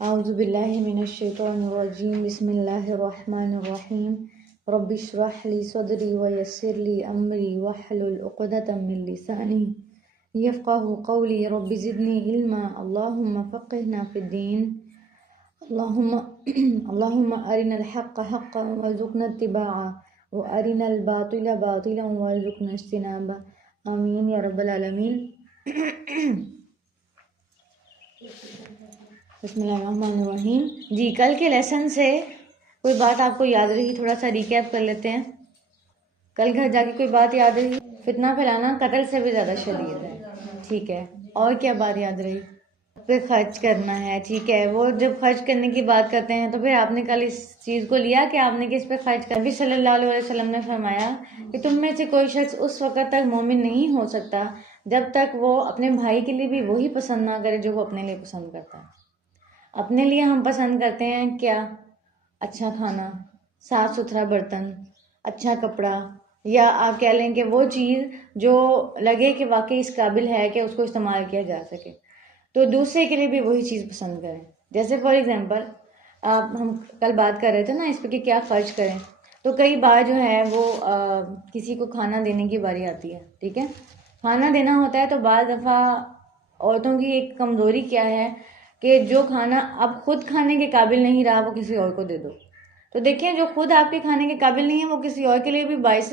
اعوذ باللہ من الشیطان الرجیم بسم اللہ الرحمن الرحیم رب اشرح لی صدری ویسر لی امری واحلل عقدۃ من لسانی یفقہوا قولی رب زدنی علما اللہم فقہنا فی الدین اللہم ارنا الحق حقا وارزقنا اتباعہ وارنا الباطل باطلا وارزقنا اجتنابہ آمین یا رب العالمین۔ بسم اللہ الرحمن الرحیم۔ جی کل کے لیسن سے کوئی بات آپ کو یاد رہی؟ تھوڑا سا ریکیپ کر لیتے ہیں۔ کل گھر جا کے کوئی بات یاد رہی؟ فتنہ پھیلانا قتل سے بھی زیادہ شدید ہے، ٹھیک ہے۔ اور کیا بات یاد رہی؟ پھر خرچ کرنا ہے، ٹھیک ہے۔ وہ جب خرچ کرنے کی بات کرتے ہیں تو پھر آپ نے کل اس چیز کو لیا کہ آپ نے کس پہ خرچ کرنا۔ نبی صلی اللہ علیہ وسلم نے فرمایا کہ تم میں سے کوئی شخص اس وقت تک مومن نہیں ہو سکتا جب تک وہ اپنے بھائی کے لیے بھی وہی پسند نہ کرے جو وہ اپنے لیے پسند کرتا ہے۔ اپنے لیے ہم پسند کرتے ہیں کیا؟ اچھا کھانا، صاف ستھرا برتن، اچھا کپڑا، یا آپ کہہ لیں کہ وہ چیز جو لگے کہ واقعی اس قابل ہے کہ اس کو استعمال کیا جا سکے۔ تو دوسرے کے لیے بھی وہی چیز پسند کریں۔ جیسے فار ایگزامپل ہم کل بات کر رہے تھے نا اس پہ کہ کیا خرچ کریں، تو کئی بار جو ہے وہ کسی کو کھانا دینے کی باری آتی ہے، ٹھیک ہے۔ کھانا دینا ہوتا ہے تو بعض دفعہ عورتوں کی ایک کمزوری کیا ہے کہ جو کھانا اب خود کھانے کے قابل نہیں رہا وہ کسی اور کو دے دو۔ تو دیکھیں جو خود آپ کے کھانے کے قابل نہیں ہے وہ کسی اور کے لیے بھی باعث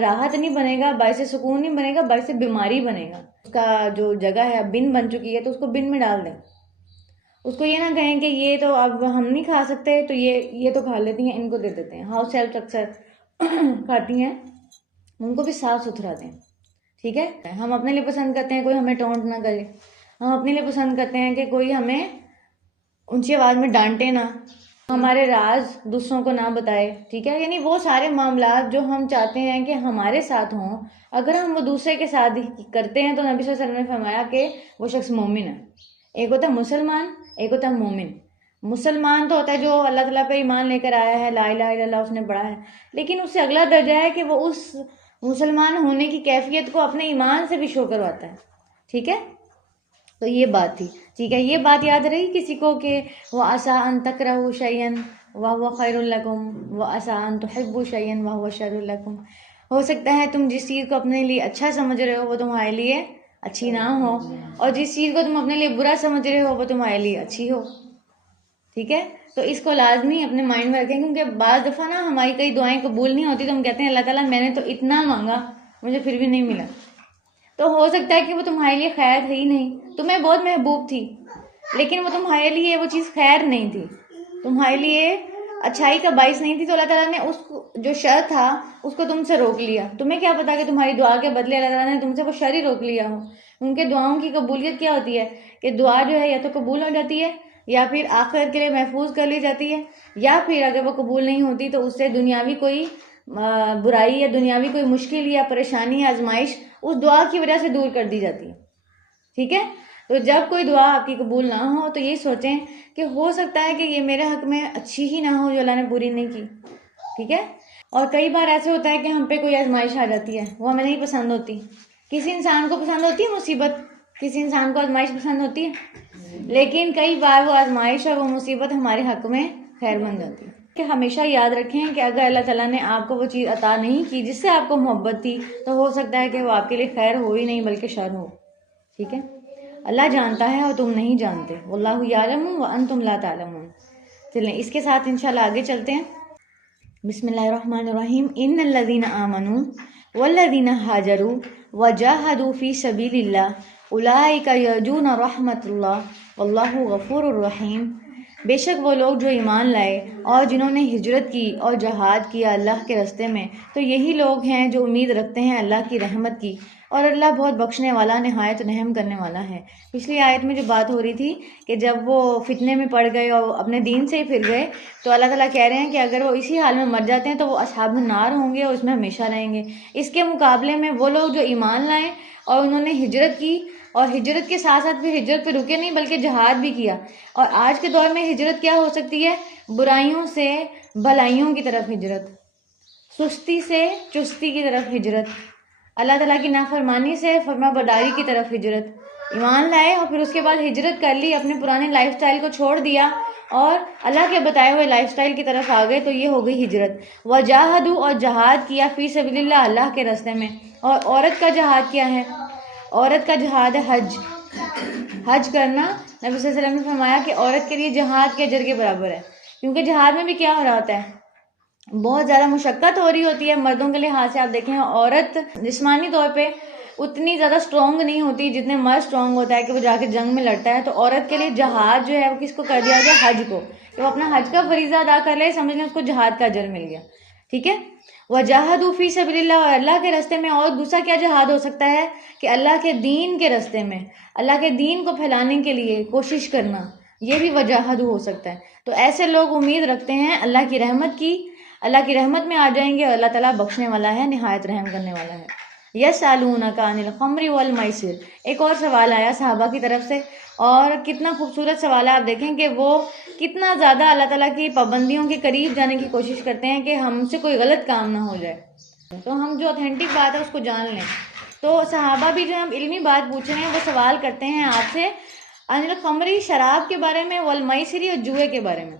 راحت نہیں بنے گا، باعث سکون نہیں بنے گا، باعث بیماری بنے گا۔ اس کا جو جگہ ہے بن بن چکی ہے تو اس کو بن میں ڈال دیں۔ اس کو یہ نہ کہیں کہ یہ تو اب ہم نہیں کھا سکتے تو یہ تو کھا لیتی ہیں، ان کو دے دیتے ہیں۔ ہاؤس ہیلپ اکثر کھاتی ہیں، ان کو بھی صاف ستھرا دیں، ٹھیک ہے۔ ہم اپنے لیے پسند کرتے ہیں کوئی ہمیں ٹونٹ نہ کرے، ہم اپنے لیے پسند کرتے ہیں کہ کوئی ہمیں اونچی آواز میں ڈانٹے نہ، ہمارے راز دوسروں کو نہ بتائے، ٹھیک ہے۔ یعنی وہ سارے معاملات جو ہم چاہتے ہیں کہ ہمارے ساتھ ہوں، اگر ہم وہ دوسرے کے ساتھ کرتے ہیں تو نبی صلی اللہ علیہ وسلم نے فرمایا کہ وہ شخص مومن ہے۔ ایک ہوتا ہے مسلمان، ایک ہوتا ہے مومن۔ مسلمان تو ہوتا ہے جو اللہ تعالیٰ پہ ایمان لے کر آیا ہے، لا الہ الا اللہ اس نے پڑھا ہے، لیکن اس سے اگلا درجہ ہے کہ وہ اس مسلمان ہونے کی کیفیت کو اپنے ایمان سے بھی شو کرواتا ہے، ٹھیک ہے۔ تو یہ بات تھی، ٹھیک ہے۔ یہ بات یاد رہی کسی کو کہ وَعَسَىٰ أَن تَكْرَهُوا شَيْئًا وَهُوَ خَيْرٌ لَكُمْ وَعَسَىٰ أَن تُحِبُّوا شَيْئًا وَهُوَ شَرٌّ لَكُمْ۔ ہو سکتا ہے تم جس چیز کو اپنے لیے اچھا سمجھ رہے ہو وہ تمہارے لیے اچھی نہ ہو، اور جس چیز کو تم اپنے لیے برا سمجھ رہے ہو وہ تمہارے لیے اچھی ہو، ٹھیک ہے۔ تو اس کو لازمی اپنے مائنڈ میں رکھیں، کیونکہ بعض دفعہ نا ہماری کئی دعائیں قبول نہیں ہوتی تو ہم کہتے ہیں اللہ تعالیٰ میں نے تو اتنا مانگا مجھے پھر بھی نہیں ملا۔ تو ہو سکتا ہے کہ وہ تمہارے لیے خیر ہے ہی نہیں، تمہیں بہت محبوب تھی لیکن وہ تمہارے لیے وہ چیز خیر نہیں تھی، تمہارے لیے اچھائی کا باعث نہیں تھی، تو اللہ تعالیٰ نے اس کو جو شر تھا اس کو تم سے روک لیا۔ تمہیں کیا پتا کہ تمہاری دعا کے بدلے اللہ تعالیٰ نے تم سے وہ شر ہی روک لیا ہو۔ ان کے دعاؤں کی قبولیت کیا ہوتی ہے کہ دعا جو ہے یا تو قبول ہو جاتی ہے یا پھر آخرت کے لیے محفوظ کر لی جاتی ہے، یا پھر اگر وہ قبول نہیں ہوتی تو اس سے دنیاوی کوئی برائی یا دنیاوی کوئی مشکل یا پریشانی یا آزمائش اس دعا کی وجہ سے دور کر دی جاتی ہے، ٹھیک ہے۔ تو جب کوئی دعا آپ کی قبول نہ ہو تو یہ سوچیں کہ ہو سکتا ہے کہ یہ میرے حق میں اچھی ہی نہ ہو جو اللہ نے پوری نہیں کی، ٹھیک ہے۔ اور کئی بار ایسے ہوتا ہے کہ ہم پہ کوئی آزمائش آ جاتی ہے، وہ ہمیں نہیں پسند ہوتی۔ کسی انسان کو پسند ہوتی ہے مصیبت، کسی انسان کو آزمائش پسند ہوتی ہے، لیکن کئی بار وہ آزمائش اور وہ مصیبت ہمارے حق میں خیر مند ہوتی ہے۔ کہ ہمیشہ یاد رکھیں کہ اگر اللہ تعالیٰ نے آپ کو وہ چیز عطا نہیں کی جس سے آپ کو محبت تھی تو ہو سکتا ہے کہ وہ آپ کے لیے خیر ہو ہی نہیں بلکہ شر ہو، ٹھیک ہے۔ اللہ جانتا ہے اور تم نہیں جانتے، واللہ یعلم وانتم لا تعلمون۔ چلیں اس کے ساتھ انشاءاللہ آگے چلتے ہیں۔ بسم اللہ الرحمن الرحیم۔ ان الذین آمنوا والذین ہاجروا وجاہدوا فی سبیل اللہ اولئک یرجون رحمت اللہ واللہ غفور الرحیم۔ بے شک وہ لوگ جو ایمان لائے اور جنہوں نے ہجرت کی اور جہاد کیا اللہ کے راستے میں تو یہی لوگ ہیں جو امید رکھتے ہیں اللہ کی رحمت کی، اور اللہ بہت بخشنے والا نہایت رحم کرنے والا ہے۔ پچھلی آیت میں جو بات ہو رہی تھی کہ جب وہ فتنے میں پڑ گئے اور اپنے دین سے ہی پھر گئے تو اللہ تعالیٰ کہہ رہے ہیں کہ اگر وہ اسی حال میں مر جاتے ہیں تو وہ اصحاب النار ہوں گے اور اس میں ہمیشہ رہیں گے۔ اس کے مقابلے میں وہ لوگ جو ایمان لائے اور انہوں نے ہجرت کی، اور ہجرت کے ساتھ ساتھ پھر ہجرت پہ رکے نہیں بلکہ جہاد بھی کیا۔ اور آج کے دور میں ہجرت کیا ہو سکتی ہے؟ برائیوں سے بھلائیوں کی طرف ہجرت، سستی سے چستی کی طرف ہجرت، اللہ تعالیٰ کی نافرمانی سے فرما برداری کی طرف ہجرت۔ ایمان لائے اور پھر اس کے بعد ہجرت کر لی، اپنے پرانے لائف سٹائل کو چھوڑ دیا اور اللہ کے بتائے ہوئے لائف سٹائل کی طرف آ گئے، تو یہ ہو گئی ہجرت۔ وجاہدوا، اور جہاد کیا، فی سبیل اللہ، اللہ کے راستے میں۔ اور عورت کا جہاد کیا ہے؟ عورت کا جہاد ہے حج۔ حج کرنا، نبی صلی اللہ علیہ وسلم نے فرمایا کہ عورت کے لیے جہاد کے اجر کے برابر ہے، کیونکہ جہاد میں بھی کیا ہو رہا ہوتا ہے، بہت زیادہ مشقت ہو رہی ہوتی ہے۔ مردوں کے لحاظ سے آپ دیکھیں، عورت جسمانی طور پہ اتنی زیادہ سٹرونگ نہیں ہوتی جتنے مرد سٹرونگ ہوتا ہے کہ وہ جا کے جنگ میں لڑتا ہے، تو عورت کے لیے جہاد جو ہے وہ کس کو کر دیا گیا؟ حج کو، کہ وہ اپنا حج کا فریضہ ادا کر لے، سمجھ لیں اس کو جہاد کا اجر مل گیا، ٹھیک ہے۔ وجاہدوا فی سبیل اللہ، اور اللہ کے راستے میں۔ اور دوسرا کیا جہاد ہو سکتا ہے کہ اللہ کے دین کے راستے میں، اللہ کے دین کو پھیلانے کے لیے کوشش کرنا، یہ بھی وجاہدوا ہو سکتا ہے۔ تو ایسے لوگ امید رکھتے ہیں اللہ کی رحمت کی، اللہ کی رحمت میں آ جائیں گے، اور اللہ تعالیٰ بخشنے والا ہے، نہایت رحم کرنے والا ہے۔ یسألونک عن الخمر والمیسر، ایک اور سوال آیا صحابہ کی طرف سے، اور کتنا خوبصورت سوال ہے۔ آپ دیکھیں کہ وہ کتنا زیادہ اللہ تعالیٰ کی پابندیوں کے قریب جانے کی کوشش کرتے ہیں کہ ہم سے کوئی غلط کام نہ ہو جائے، تو ہم جو اتھینٹک بات ہے اس کو جان لیں۔ تو صحابہ بھی جو ہم علمی بات پوچھ رہے ہیں وہ سوال کرتے ہیں آپ سے عن الخمر، شراب کے بارے میں، والمیسر، اور جوئے کے بارے میں،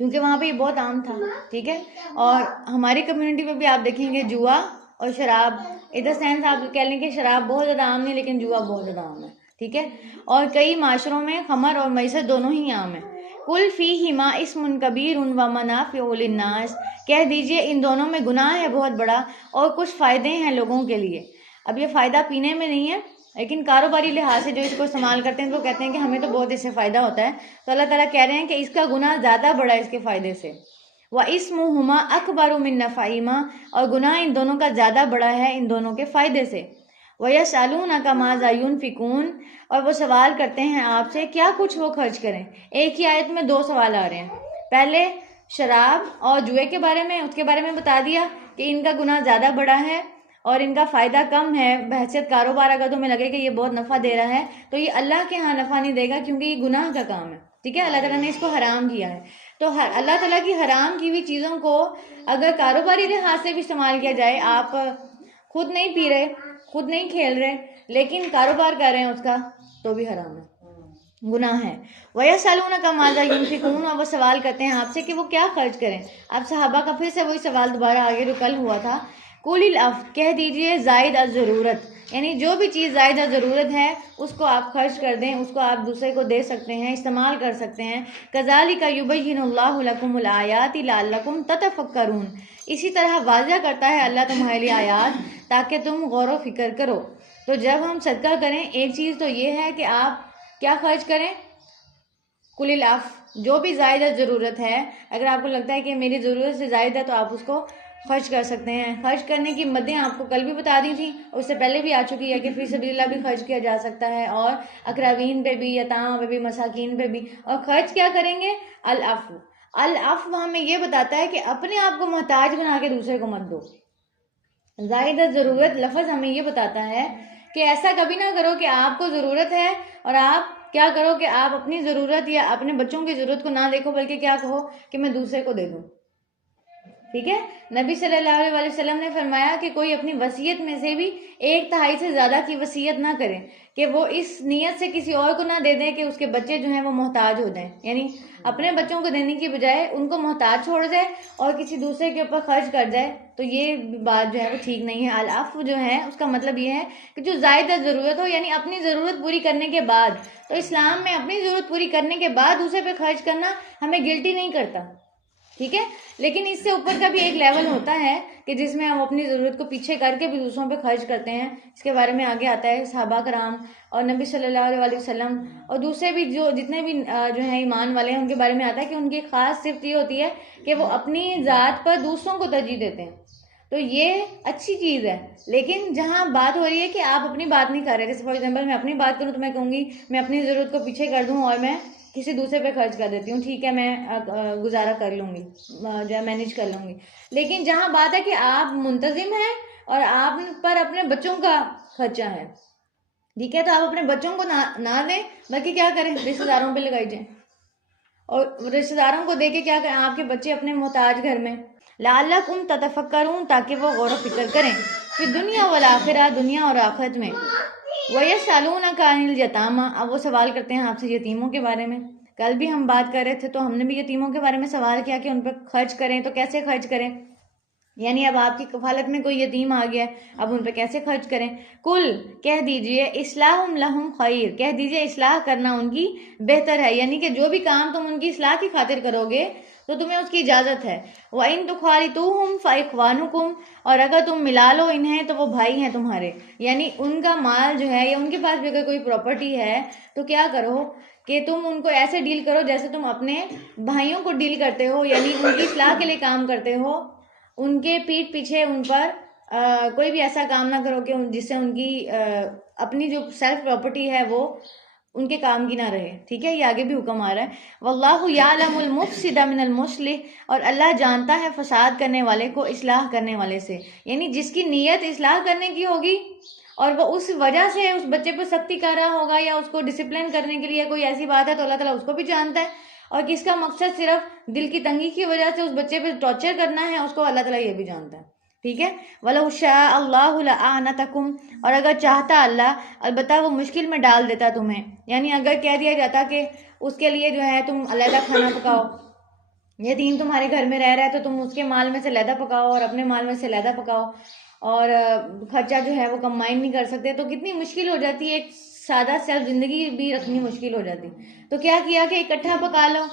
کیونکہ وہاں پہ یہ بہت عام تھا، ٹھیک ہے۔ اور ہماری کمیونٹی میں بھی آپ دیکھیں گے جوا اور شراب، ادھر سینس آپ کہہ لیں کہ شراب بہت زیادہ عام نہیں، لیکن جوا بہت زیادہ عام ہے، ٹھیک ہے۔ اور کئی معاشروں میں خمر اور میسر دونوں ہی عام ہیں۔ قل فیہما اسم کبیر ومنافع للناس، کہہ دیجئے ان دونوں میں گناہ ہے بہت بڑا اور کچھ فائدے ہیں لوگوں کے لیے۔ اب یہ فائدہ پینے میں نہیں ہے، لیکن کاروباری لحاظ سے جو اس کو استعمال کرتے ہیں تو کہتے ہیں کہ ہمیں تو بہت اس سے فائدہ ہوتا ہے، تو اللہ تعالیٰ کہہ رہے ہیں کہ اس کا گناہ زیادہ بڑا ہے اس کے فائدے سے۔ وَإِسْمُهُمَا أَكْبَرُ مِن نَفْعِهِمَا، اور گناہ ان دونوں کا زیادہ بڑا ہے ان دونوں کے فائدے سے۔ وَيَسْأَلُونَكَ مَاذَا يُنْفِقُونَ، اور وہ سوال کرتے ہیں آپ سے کیا کچھ وہ خرچ کریں۔ ایک ہی آیت میں دو سوال آ رہے ہیں، پہلے شراب اور جوئے کے بارے میں، اس کے بارے میں بتا دیا کہ ان کا گناہ زیادہ بڑا ہے اور ان کا فائدہ کم ہے بحیثیت کاروبار، اگر تمہیں لگے کہ یہ بہت نفع دے رہا ہے تو یہ اللہ کے ہاں نفع نہیں دے گا، کیونکہ یہ گناہ کا کام ہے، ٹھیک ہے، اللہ تعالیٰ نے اس کو حرام کیا ہے۔ تو اللہ تعالیٰ کی حرام کی ہوئی چیزوں کو اگر کاروباری لحاظ سے بھی استعمال کیا جائے، آپ خود نہیں پی رہے، خود نہیں کھیل رہے، لیکن کاروبار کر رہے ہیں اس کا، تو بھی حرام ہے، گناہ ہے۔ وَيَسْأَلُونَكَ مَاذَا يُنْفِقُونَ، اور وہ سوال کرتے ہیں آپ سے کہ وہ کیا خرچ کریں۔ اب صحابہ کا پھر سے وہی سوال دوبارہ آگے جو کل ہوا تھا، قُلِ الْعَفْوَ، کہہ دیجئے زائد از ضرورت، یعنی جو بھی چیز زائد از ضرورت ہے اس کو آپ خرچ کر دیں، اس کو آپ دوسرے کو دے سکتے ہیں، استعمال کر سکتے ہیں۔ كَذَلِكَ يُبَيِّنُ اللَّهُ لَكُمُ الْآيَاتِ لَعَلَّكُمْ تَتَفَكَّرُونَ، اسی طرح واضح کرتا ہے اللہ تمہارے لیے آیات تاکہ تم غور و فکر کرو۔ تو جب ہم صدقہ کریں، ایک چیز تو یہ ہے کہ آپ کیا خرچ کریں، قُلِ الْعَفْوَ، جو بھی زائد از ضرورت ہے، اگر آپ کو لگتا ہے کہ میری ضرورت سے زائد ہے تو آپ اس کو خرچ کر سکتے ہیں۔ خرچ کرنے کی مدیں آپ کو کل بھی بتا دی تھیں، اس سے پہلے بھی آ چکی ہے کہ فی سبیل اللہ بھی خرچ کیا جا سکتا ہے، اور اقربین پہ بھی، یتامہ پہ بھی، مساکین پہ بھی۔ اور خرچ کیا کریں گے؟ العفو، العفو ہمیں یہ بتاتا ہے کہ اپنے آپ کو محتاج بنا کے دوسرے کو مت دو۔ زائد از ضرورت لفظ ہمیں یہ بتاتا ہے کہ ایسا کبھی نہ کرو کہ آپ کو ضرورت ہے اور آپ کیا کرو کہ آپ اپنی ضرورت یا اپنے بچوں کی ضرورت کو نہ دیکھو، بلکہ کیا کہو کہ میں دوسرے کو دے دوں، ٹھیک ہے۔ نبی صلی اللہ علیہ وسلم نے فرمایا کہ کوئی اپنی وصیت میں سے بھی 1/3 سے زیادہ کی وصیت نہ کرے، کہ وہ اس نیت سے کسی اور کو نہ دے دے کہ اس کے بچے جو ہیں وہ محتاج ہو جائیں، یعنی اپنے بچوں کو دینے کی بجائے ان کو محتاج چھوڑ جائے اور کسی دوسرے کے اوپر خرچ کر جائے، تو یہ بات جو ہے وہ ٹھیک نہیں ہے۔ العفو جو ہے اس کا مطلب یہ ہے کہ جو زائد ضرورت ہو، یعنی اپنی ضرورت پوری کرنے کے بعد، تو اسلام میں اپنی ضرورت پوری کرنے کے بعد دوسرے پہ خرچ کرنا ہمیں گلٹی نہیں کرتا، ٹھیک ہے۔ لیکن اس سے اوپر کا بھی ایک لیول ہوتا ہے کہ جس میں ہم اپنی ضرورت کو پیچھے کر کے بھی دوسروں پہ خرچ کرتے ہیں، اس کے بارے میں آگے آتا ہے۔ صحابہ کرام اور نبی صلی اللہ علیہ وسلم اور دوسرے بھی جو جتنے بھی جو ہیں ایمان والے ہیں، ان کے بارے میں آتا ہے کہ ان کی خاص صفت یہ ہوتی ہے کہ وہ اپنی ذات پر دوسروں کو ترجیح دیتے ہیں، تو یہ اچھی چیز ہے۔ لیکن جہاں بات ہو رہی ہے کہ آپ اپنی بات نہیں کر رہے، جیسے فار ایگزامپل میں اپنی بات کروں تو میں کہوں گی میں اپنی ضرورت کو پیچھے کر دوں اور میں کسی دوسرے پہ خرچ کر دیتی ہوں، ٹھیک ہے، میں گزارا کر لوں گی، جو ہے مینیج کر لوں گی۔ لیکن جہاں بات ہے کہ آپ منتظم ہیں اور آپ پر اپنے بچوں کا خرچہ ہے، ٹھیک ہے، تو آپ اپنے بچوں کو نہ دیں، بلکہ کیا کریں، رشتہ داروں پہ لگائی جائیں، اور رشتہ داروں کو دے کے کیا کریں، آپ کے بچے اپنے محتاج گھر میں۔ لعلکم تتفکرون، تاکہ وہ غور و فکر کریں، پھر دنیا والآخرہ، دنیا اور آخرت میں۔ وَيَسْأَلُونَكَ عَنِ الْيَتَامَى، اب وہ سوال کرتے ہیں آپ سے یتیموں کے بارے میں. کل بھی ہم بات کر رہے تھے تو ہم نے بھی یتیموں کے بارے میں سوال کیا کہ ان پہ خرچ کریں تو کیسے خرچ کریں. یعنی اب آپ کی کفالت میں کوئی یتیم آ گیا ہے، اب ان پہ کیسے خرچ کریں. کل کہہ دیجئے اصلاحم لہم خیر، کہہ دیجئے اصلاح کرنا ان کی بہتر ہے، یعنی کہ جو بھی کام تم ان کی اصلاح کی خاطر کرو گے تو تمہیں اس کی اجازت ہے. وَإِن تُخَالِطُوهُمْ فَإِخْوَانُكُمْ، اور اگر تم ملا لو انہیں تو وہ بھائی ہیں تمہارے. یعنی ان کا مال جو ہے یا ان کے پاس بھی اگر کوئی پراپرٹی ہے تو کیا کرو کہ تم ان کو ایسے ڈیل کرو جیسے تم اپنے بھائیوں کو ڈیل کرتے ہو، یعنی ان کی اصلاح کے لیے کام کرتے ہو. ان کے پیٹھ پیچھے ان پر کوئی بھی ایسا کام نہ کرو کہ جس سے ان کی اپنی جو سیلف پراپرٹی ہے وہ ان کے کام کی نہ رہے. ٹھیک ہے، یہ آگے بھی حکم آ رہا ہے. واللہ یعلم المفسد من المصلح، اور اللہ جانتا ہے فساد کرنے والے کو اصلاح کرنے والے سے. یعنی جس کی نیت اصلاح کرنے کی ہوگی اور وہ اس وجہ سے اس بچے پر سختی کر رہا ہوگا یا اس کو ڈسپلن کرنے کے لیے کوئی ایسی بات ہے تو اللہ تعالیٰ اس کو بھی جانتا ہے. اور کس کا مقصد صرف دل کی تنگی کی وجہ سے اس بچے پہ ٹارچر کرنا ہے، اس کو اللہ تعالیٰ یہ بھی جانتا ہے. ٹھیک ہے. وَلَوْ شَاءَ اللَّهُ لَأَعْنَتَكُمْ، اور اگر چاہتا اللہ، البتہ وہ مشکل میں ڈال دیتا تمہیں. یعنی اگر کہہ دیا جاتا کہ اس کے لیے جو ہے تم علیحدہ کھانا پکاؤ، یتیم تمہارے گھر میں رہ رہا ہے تو تم اس کے مال میں سے علیحدہ پکاؤ اور اپنے مال میں سے علیحدہ پکاؤ، اور خرچہ جو ہے وہ کمبائن نہیں کر سکتے تو کتنی مشکل ہو جاتی ہے، ایک سادہ سیلف زندگی بھی رکھنی مشکل ہو جاتی. تو کیا کیا کہ اکٹھا پکا لو.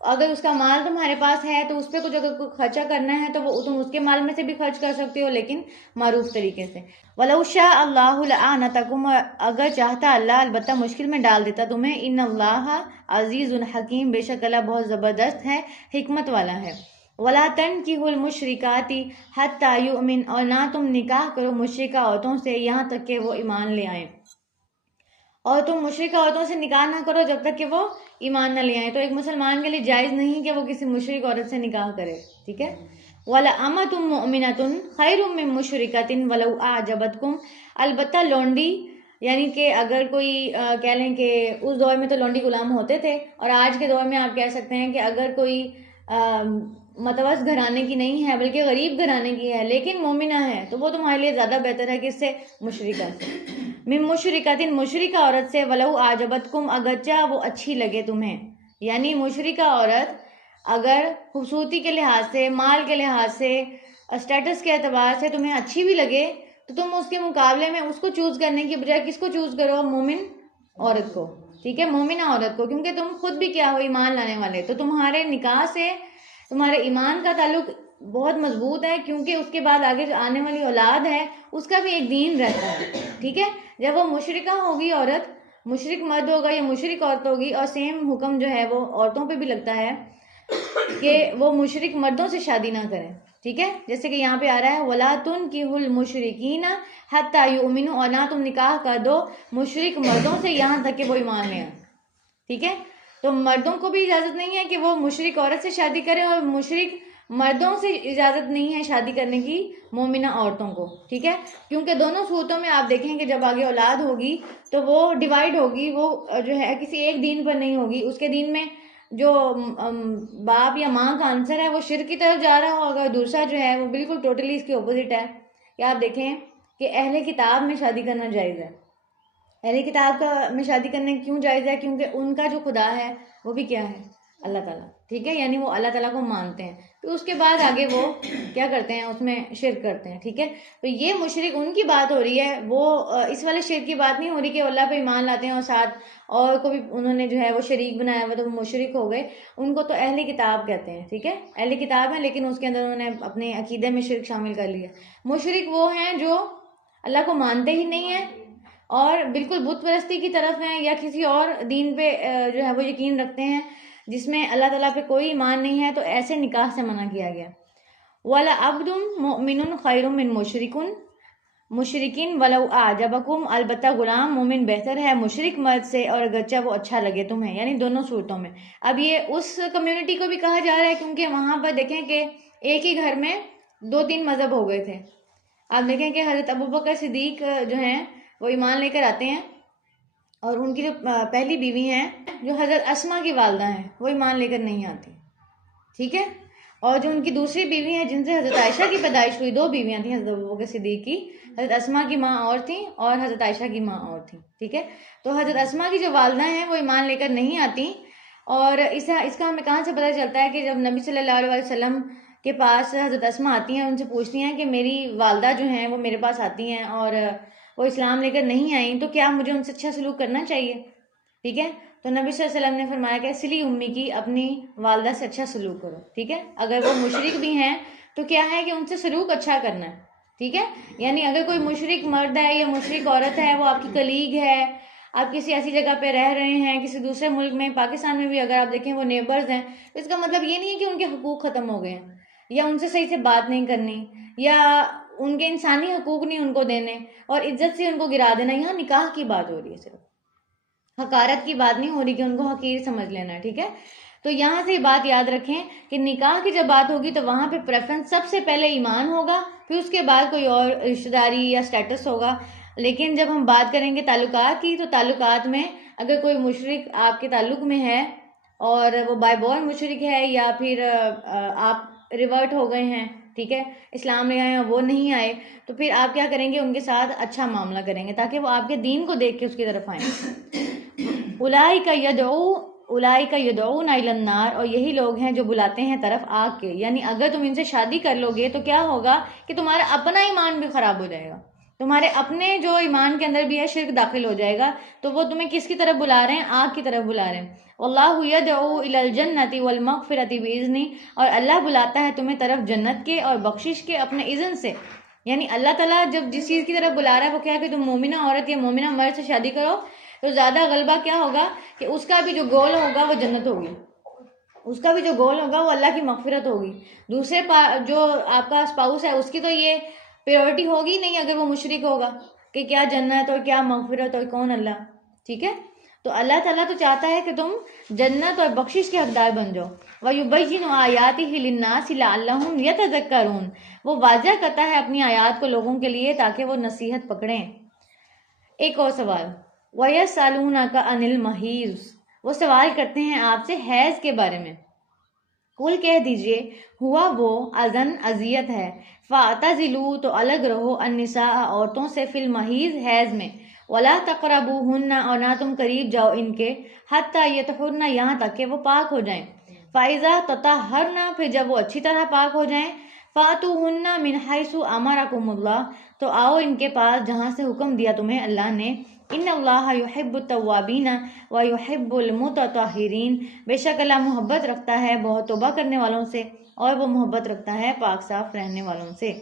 اگر اس کا مال تمہارے پاس ہے تو اس پہ کچھ اگر خرچہ کرنا ہے تو وہ تم اس کے مال میں سے بھی خرچ کر سکتے ہو، لیکن معروف طریقے سے. وَلَوْ شَاءَ اللَّهُ لَأَعْنَتَكُمْ، اگر چاہتا اللہ البتہ مشکل میں ڈال دیتا تمہیں. ان اللہ عزیز الحکیم، بے شک اللہ بہت زبردست ہے، حکمت والا ہے. وَلَا تَنْكِحُوا الْمُشْرِكَاتِ حَتَّى يُؤْمِنْ، اور نہ تم نکاح کرو مشرکہ عورتوں سے یہاں تک کہ وہ ایمان لے آئیں. اور تم مشرکہ عورتوں سے نکاح نہ کرو جب تک کہ وہ ایمان نہ لے آئیں. تو ایک مسلمان کے لیے جائز نہیں کہ وہ کسی مشرک عورت سے نکاح کرے. ٹھیک ہے. وَلَأَمَةٌ مُؤْمِنَةٌ خَيْرٌ مِّن مُّشْرِكَةٍ وَلَوْ أَعْجَبَتْكُمْ، البتہ لونڈی، یعنی کہ اگر کوئی کہہ لیں کہ اس دور میں تو لونڈی غلام ہوتے تھے، اور آج کے دور میں آپ کہہ سکتے ہیں کہ اگر کوئی متوسط گھرانے کی نہیں ہے بلکہ غریب گھرانے کی ہے لیکن مومنہ ہے تو وہ تمہارے لیے زیادہ بہتر ہے کہ اس سے مشرکہ سے. من مشرکۃ، مشرکہ عورت سے. ولو اعجبتکم، اگرچہ وہ اچھی لگے تمہیں. یعنی مشرکہ عورت اگر خوبصورتی کے لحاظ سے، مال کے لحاظ سے، اسٹیٹس کے اعتبار سے تمہیں اچھی بھی لگے تو تم اس کے مقابلے میں اس کو چوز کرنے کی بجائے کس کو چوز کرو؟ مومن عورت کو. ٹھیک ہے، مومنہ عورت کو، کیونکہ تم خود بھی کیا ہو؟ ایمان لانے والے. تو تمہارے نکاح سے تمہارے ایمان کا تعلق بہت مضبوط ہے، کیونکہ اس کے بعد آگے جو آنے والی اولاد ہے اس کا بھی ایک دین رہتا ہے. ٹھیک ہے. جب وہ مشرکہ ہوگی عورت، مشرک مرد ہوگا یا مشرک عورت ہوگی، اور سیم حکم جو ہے وہ عورتوں پہ بھی لگتا ہے کہ وہ مشرک مردوں سے شادی نہ کریں. ٹھیک ہے، جیسے کہ یہاں پہ آ رہا ہے وَلَا تُنْكِحُوا الْمُشْرِكِينَ حَتَّى يُؤْمِنُوا، اور نہ تم نکاح کر دو مشرک مردوں سے یہاں تک کہ وہ ایمان لے آئیں. ٹھیک ہے. تو مردوں کو بھی اجازت نہیں ہے کہ وہ مشرک عورت سے شادی کریں، اور مشرک مردوں سے اجازت نہیں ہے شادی کرنے کی مومنہ عورتوں کو. ٹھیک ہے، کیونکہ دونوں صورتوں میں آپ دیکھیں کہ جب آگے اولاد ہوگی تو وہ ڈیوائیڈ ہوگی، وہ جو ہے کسی ایک دین پر نہیں ہوگی. اس کے دین میں جو باپ یا ماں کا آنسر ہے وہ شرک کی طرف جا رہا ہوگا، دوسرا جو ہے وہ بالکل ٹوٹلی اس کے اپوزٹ ہے. کہ آپ دیکھیں کہ اہل کتاب میں شادی کرنا جائز ہے. اہل کتاب میں شادی کرنے کیوں جائز ہے؟ کیونکہ ان کا جو خدا ہے وہ بھی کیا ہے؟ اللہ تعالیٰ. ٹھیک ہے، یعنی وہ اللہ تعالیٰ کو مانتے ہیں. پھر اس کے بعد آگے وہ کیا کرتے ہیں؟ اس میں شرک کرتے ہیں. ٹھیک ہے. تو یہ مشرک ان کی بات ہو رہی ہے، وہ اس والے شرک کی بات نہیں ہو رہی کہ اللہ پہ ایمان لاتے ہیں اور ساتھ اور کو بھی انہوں نے جو ہے وہ شریک بنایا ہوا تو وہ مشرک ہو گئے. ان کو تو اہل کتاب کہتے ہیں. ٹھیک ہے، اہل کتاب ہیں لیکن اس کے اندر انہوں نے اپنے عقیدے میں شرک شامل کر لیا. مشرک وہ ہیں جو اللہ کو مانتے ہی نہیں ہیں اور بالکل بت پرستی کی طرف ہیں، یا کسی اور دین پہ جو ہے وہ یقین رکھتے ہیں جس میں اللہ تعالیٰ پہ کوئی ایمان نہیں ہے، تو ایسے نکاح سے منع کیا گیا. وَلَعَبْدٌ مُؤْمِنٌ خَيْرٌ مِّن مُشْرِكٍ وَلَوْ أَعْجَبَكُمْ، البتہ غلام مومن بہتر ہے مشرک مرد سے اور اگرچہ وہ اچھا لگے تمہیں. یعنی دونوں صورتوں میں. اب یہ اس کمیونٹی کو بھی کہا جا رہا ہے کیونکہ وہاں پر دیکھیں کہ ایک ہی گھر میں 2-3 مذہب ہو گئے تھے. آپ دیکھیں کہ حضرت ابوبکر صدیق جو ہیں وہ ایمان لے کر آتے ہیں، اور ان کی جو پہلی بیوی ہیں جو حضرت اسما کی والدہ ہیں وہ ایمان لے کر نہیں آتی. ٹھیک ہے. اور جو ان کی دوسری بیوی ہیں جن سے حضرت عائشہ کی پیدائش ہوئی، 2 بیویاں تھیں حضرت ابوبکر صدیق کی، حضرت اسما کی ماں اور تھیں اور حضرت عائشہ کی ماں اور تھیں، ٹھیک ہے. تو حضرت اسما کی جو والدہ ہیں وہ ایمان لے کر نہیں آتی، اور اس کا ہمیں کہاں سے پتہ چلتا ہے کہ جب نبی صلی اللہ علیہ وسلم کے پاس حضرت اسما آتی ہیں، ان سے پوچھتی ہیں کہ میری والدہ جو ہیں وہ میرے پاس آتی ہیں اور وہ اسلام لے کر نہیں آئیں، تو کیا مجھے ان سے اچھا سلوک کرنا چاہیے؟ ٹھیک ہے. تو نبی صلی اللہ علیہ وسلم نے فرمایا کہ سلی امی کی اپنی والدہ سے اچھا سلوک کرو، ٹھیک ہے. اگر وہ مشرک بھی ہیں تو کیا ہے کہ ان سے سلوک اچھا کرنا ہے، ٹھیک ہے. یعنی اگر کوئی مشرک مرد ہے یا مشرک عورت ہے، وہ آپ کی کلیگ ہے، آپ کسی ایسی جگہ پہ رہ رہے ہیں کسی دوسرے ملک میں، پاکستان میں بھی اگر آپ دیکھیں وہ نیبرز ہیں، اس کا مطلب یہ نہیں ہے کہ ان کے حقوق ختم ہو گئے ہیں یا ان سے صحیح سے بات نہیں کرنی یا ان کے انسانی حقوق نہیں ان کو دینے اور عزت سے ان کو گرا دینا. یہاں نکاح کی بات ہو رہی ہے، صرف حقارت کی بات نہیں ہو رہی کہ ان کو حقیر سمجھ لینا ہے، ٹھیک ہے. تو یہاں سے یہ بات یاد رکھیں کہ نکاح کی جب بات ہوگی تو وہاں پہ پریفرنس سب سے پہلے ایمان ہوگا، پھر اس کے بعد کوئی اور رشتہ داری یا سٹیٹس ہوگا. لیکن جب ہم بات کریں گے تعلقات کی، تو تعلقات میں اگر کوئی مشرک آپ کے تعلق میں ہے اور وہ بائی بورن مشرک ہے یا پھر آپ ریورٹ ہو گئے ہیں، ٹھیک ہے، اسلام لے آئے ہیں وہ نہیں آئے، تو پھر آپ کیا کریں گے؟ ان کے ساتھ اچھا معاملہ کریں گے تاکہ وہ آپ کے دین کو دیکھ کے اس کی طرف آئیں. اولئک یدعون الی النار، اور یہی لوگ ہیں جو بلاتے ہیں طرف آگ کے. یعنی اگر تم ان سے شادی کر لو گے تو کیا ہوگا کہ تمہارا اپنا ایمان بھی خراب ہو جائے گا، تمہارے اپنے جو ایمان کے اندر بھی ہے شرک داخل ہو جائے گا. تو وہ تمہیں کس کی طرف بلا رہے ہیں؟ آگ کی طرف بلا رہے ہیں. واللہ یدعو الی الجنۃ والمغفرۃ باذنہ، اور اللہ بلاتا ہے تمہیں طرف جنت کے اور بخشش کے اپنے اذن سے. یعنی اللہ تعالیٰ جب جس چیز کی طرف بلا رہا ہے وہ کیا ہے کہ تم مومنہ عورت یا مومنہ مرد سے شادی کرو، تو زیادہ غلبہ کیا ہوگا کہ اس کا بھی جو گول ہوگا وہ جنت ہوگی، اس کا بھی جو گول ہوگا وہ اللہ کی مغفرت ہوگی. دوسرے جو آپ کا اسپاؤس ہے اس کی تو یہ پیورٹی ہوگی نہیں اگر وہ مشرک ہوگا کہ کیا جنت اور کیا مغفرت اور کون اللہ، ٹھیک ہے. تو اللہ تعالیٰ تو چاہتا ہے کہ تم جنت اور بخشش کے حقدار بن جاؤ. وَيُبَيِّنُ آيَاتِهِ لِلنَّاسِ لَعَلَّهُمْ يَتَذَكَّرُونَ، وہ واضح کرتا ہے اپنی آیات کو لوگوں کے لیے تاکہ وہ نصیحت پکڑیں. ایک اور سوال، وَيَسْأَلُونَكَ عَنِ الْمَحِيضِ، وہ سوال کرتے ہیں آپ سے حیض کے بارے میں. قل کہہ دیجئے ہوا وہ اذن اذیت ہے، فاعتزلوا تو الگ رہو النساء عورتوں سے فی المحیض حیض میں، ولا تقربوہن اور نہ تم قریب جاؤ ان کے، حتی یطہرن یہاں تک کہ وہ پاک ہو جائیں. فاذا تطہرن پھر جب وہ اچھی طرح پاک ہو جائیں، فاتوہن من حیث امرکم اللہ تو آؤ ان کے پاس جہاں سے حکم دیا تمہیں اللہ نے. ان اللہ یحب التوابین ویحب المتطہرین، بے شک اللہ محبت رکھتا ہے بہت توبہ کرنے والوں سے اور وہ محبت رکھتا ہے پاک صاف رہنے والوں سے.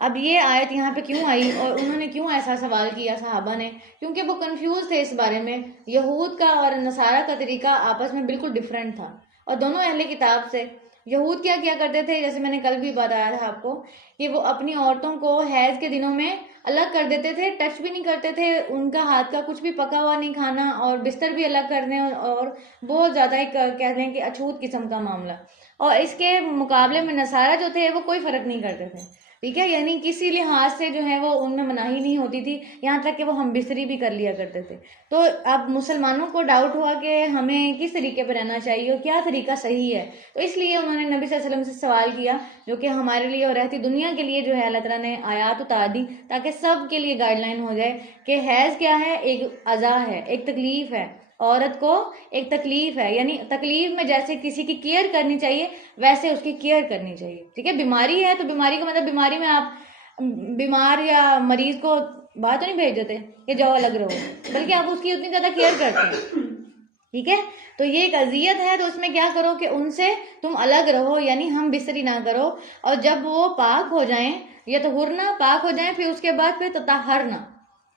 اب یہ آیت یہاں پہ کیوں آئی اور انہوں نے کیوں ایسا سوال کیا صحابہ نے؟ کیونکہ وہ کنفیوز تھے اس بارے میں. یہود کا اور نصارہ کا طریقہ آپس میں بالکل ڈیفرنٹ تھا اور دونوں اہل کتاب سے. یہود کیا کرتے تھے، جیسے میں نے کل بھی بتایا تھا آپ کو، کہ وہ اپنی عورتوں کو حیض کے دنوں میں الگ کر دیتے تھے، ٹچ بھی نہیں کرتے تھے، ان کا ہاتھ کا کچھ بھی پکا ہوا نہیں کھانا اور بستر بھی الگ کر دیں اور بہت زیادہ ایک کہہ دیں کہ اچھوت قسم کا معاملہ. اور اس کے مقابلے میں نصارہ جو تھے وہ کوئی فرق نہیں کرتے تھے، ٹھیک ہے. یعنی کسی لحاظ سے جو ہے وہ ان میں مناہی نہیں ہوتی تھی، یہاں تک کہ وہ ہم بستری بھی کر لیا کرتے تھے. تو اب مسلمانوں کو ڈاؤٹ ہوا کہ ہمیں کس طریقے پہ رہنا چاہیے اور کیا طریقہ صحیح ہے. تو اس لیے انہوں نے نبی صلی اللہ علیہ وسلم سے سوال کیا، جو کہ ہمارے لیے اور رہتی دنیا کے لیے جو ہے اللہ تعالیٰ نے آیات اتار دی تاکہ سب کے لیے گائیڈ لائن ہو جائے کہ حیض کیا ہے، ایک اذا ہے، ایک تکلیف ہے، عورت کو ایک تکلیف ہے. یعنی تکلیف میں جیسے کسی کی کیئر کرنی چاہیے ویسے اس کی کیئر کرنی چاہیے، ٹھیک ہے. بیماری ہے تو بیماری کا مطلب بیماری میں آپ بیمار یا مریض کو باہر تو نہیں بھیج دیتے کہ جاؤ الگ رہو، بلکہ آپ اس کی اتنی زیادہ کیئر کرتے ہیں، ٹھیک ہے. تو یہ ایک اذیت ہے تو اس میں کیا کرو کہ ان سے تم الگ رہو، یعنی ہم بستری نہ کرو. اور جب وہ پاک ہو جائیں یطہرنا پاک ہو جائیں، پھر اس کے بعد پھر تطہرنا،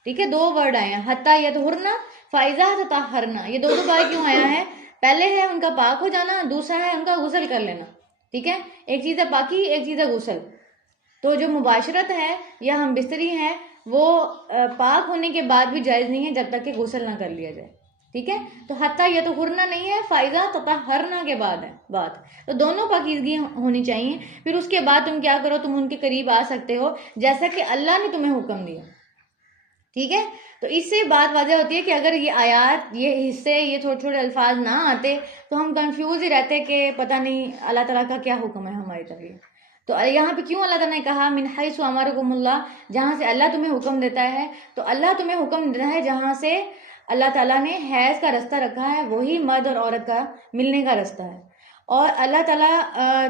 ٹھیک ہے. 2 ورڈ آئے ہیں، حتی یطہرنا فائزہ تطہرنا. یہ 2 بار کیوں آیا ہے؟ پہلے ہے ان کا پاک ہو جانا، دوسرا ہے ان کا غسل کر لینا، ٹھیک ہے. ایک چیز ہے پاکی، ایک چیز ہے غسل. تو جو مباشرت ہے یا ہم بستری ہے وہ پاک ہونے کے بعد بھی جائز نہیں ہے جب تک کہ غسل نہ کر لیا جائے، ٹھیک ہے. تو حتی یطہرنا نہیں ہے، فائزہ تطہرنا کے بعد ہے بات. تو دونوں پاکیزگی ہونی چاہیے. پھر اس کے بعد تم کیا کرو، تم ان کے قریب آ سکتے ہو جیسا کہ اللہ نے تمہیں حکم دیا، ٹھیک ہے. تو اس سے بات واضح ہوتی ہے کہ اگر یہ آیات، یہ حصے، یہ چھوٹے چھوٹے الفاظ نہ آتے تو ہم کنفیوز ہی رہتے کہ پتہ نہیں اللہ تعالیٰ کا کیا حکم ہے ہماری طرف. تو یہاں پہ کیوں اللہ تعالیٰ نے کہا من حیث امرکم اللہ، جہاں سے اللہ تمہیں حکم دیتا ہے. تو اللہ تمہیں حکم دیتا ہے جہاں سے اللہ تعالیٰ نے حیض کا رستہ رکھا ہے، وہی مرد اور عورت کا ملنے کا رستہ ہے. اور اللہ تعالیٰ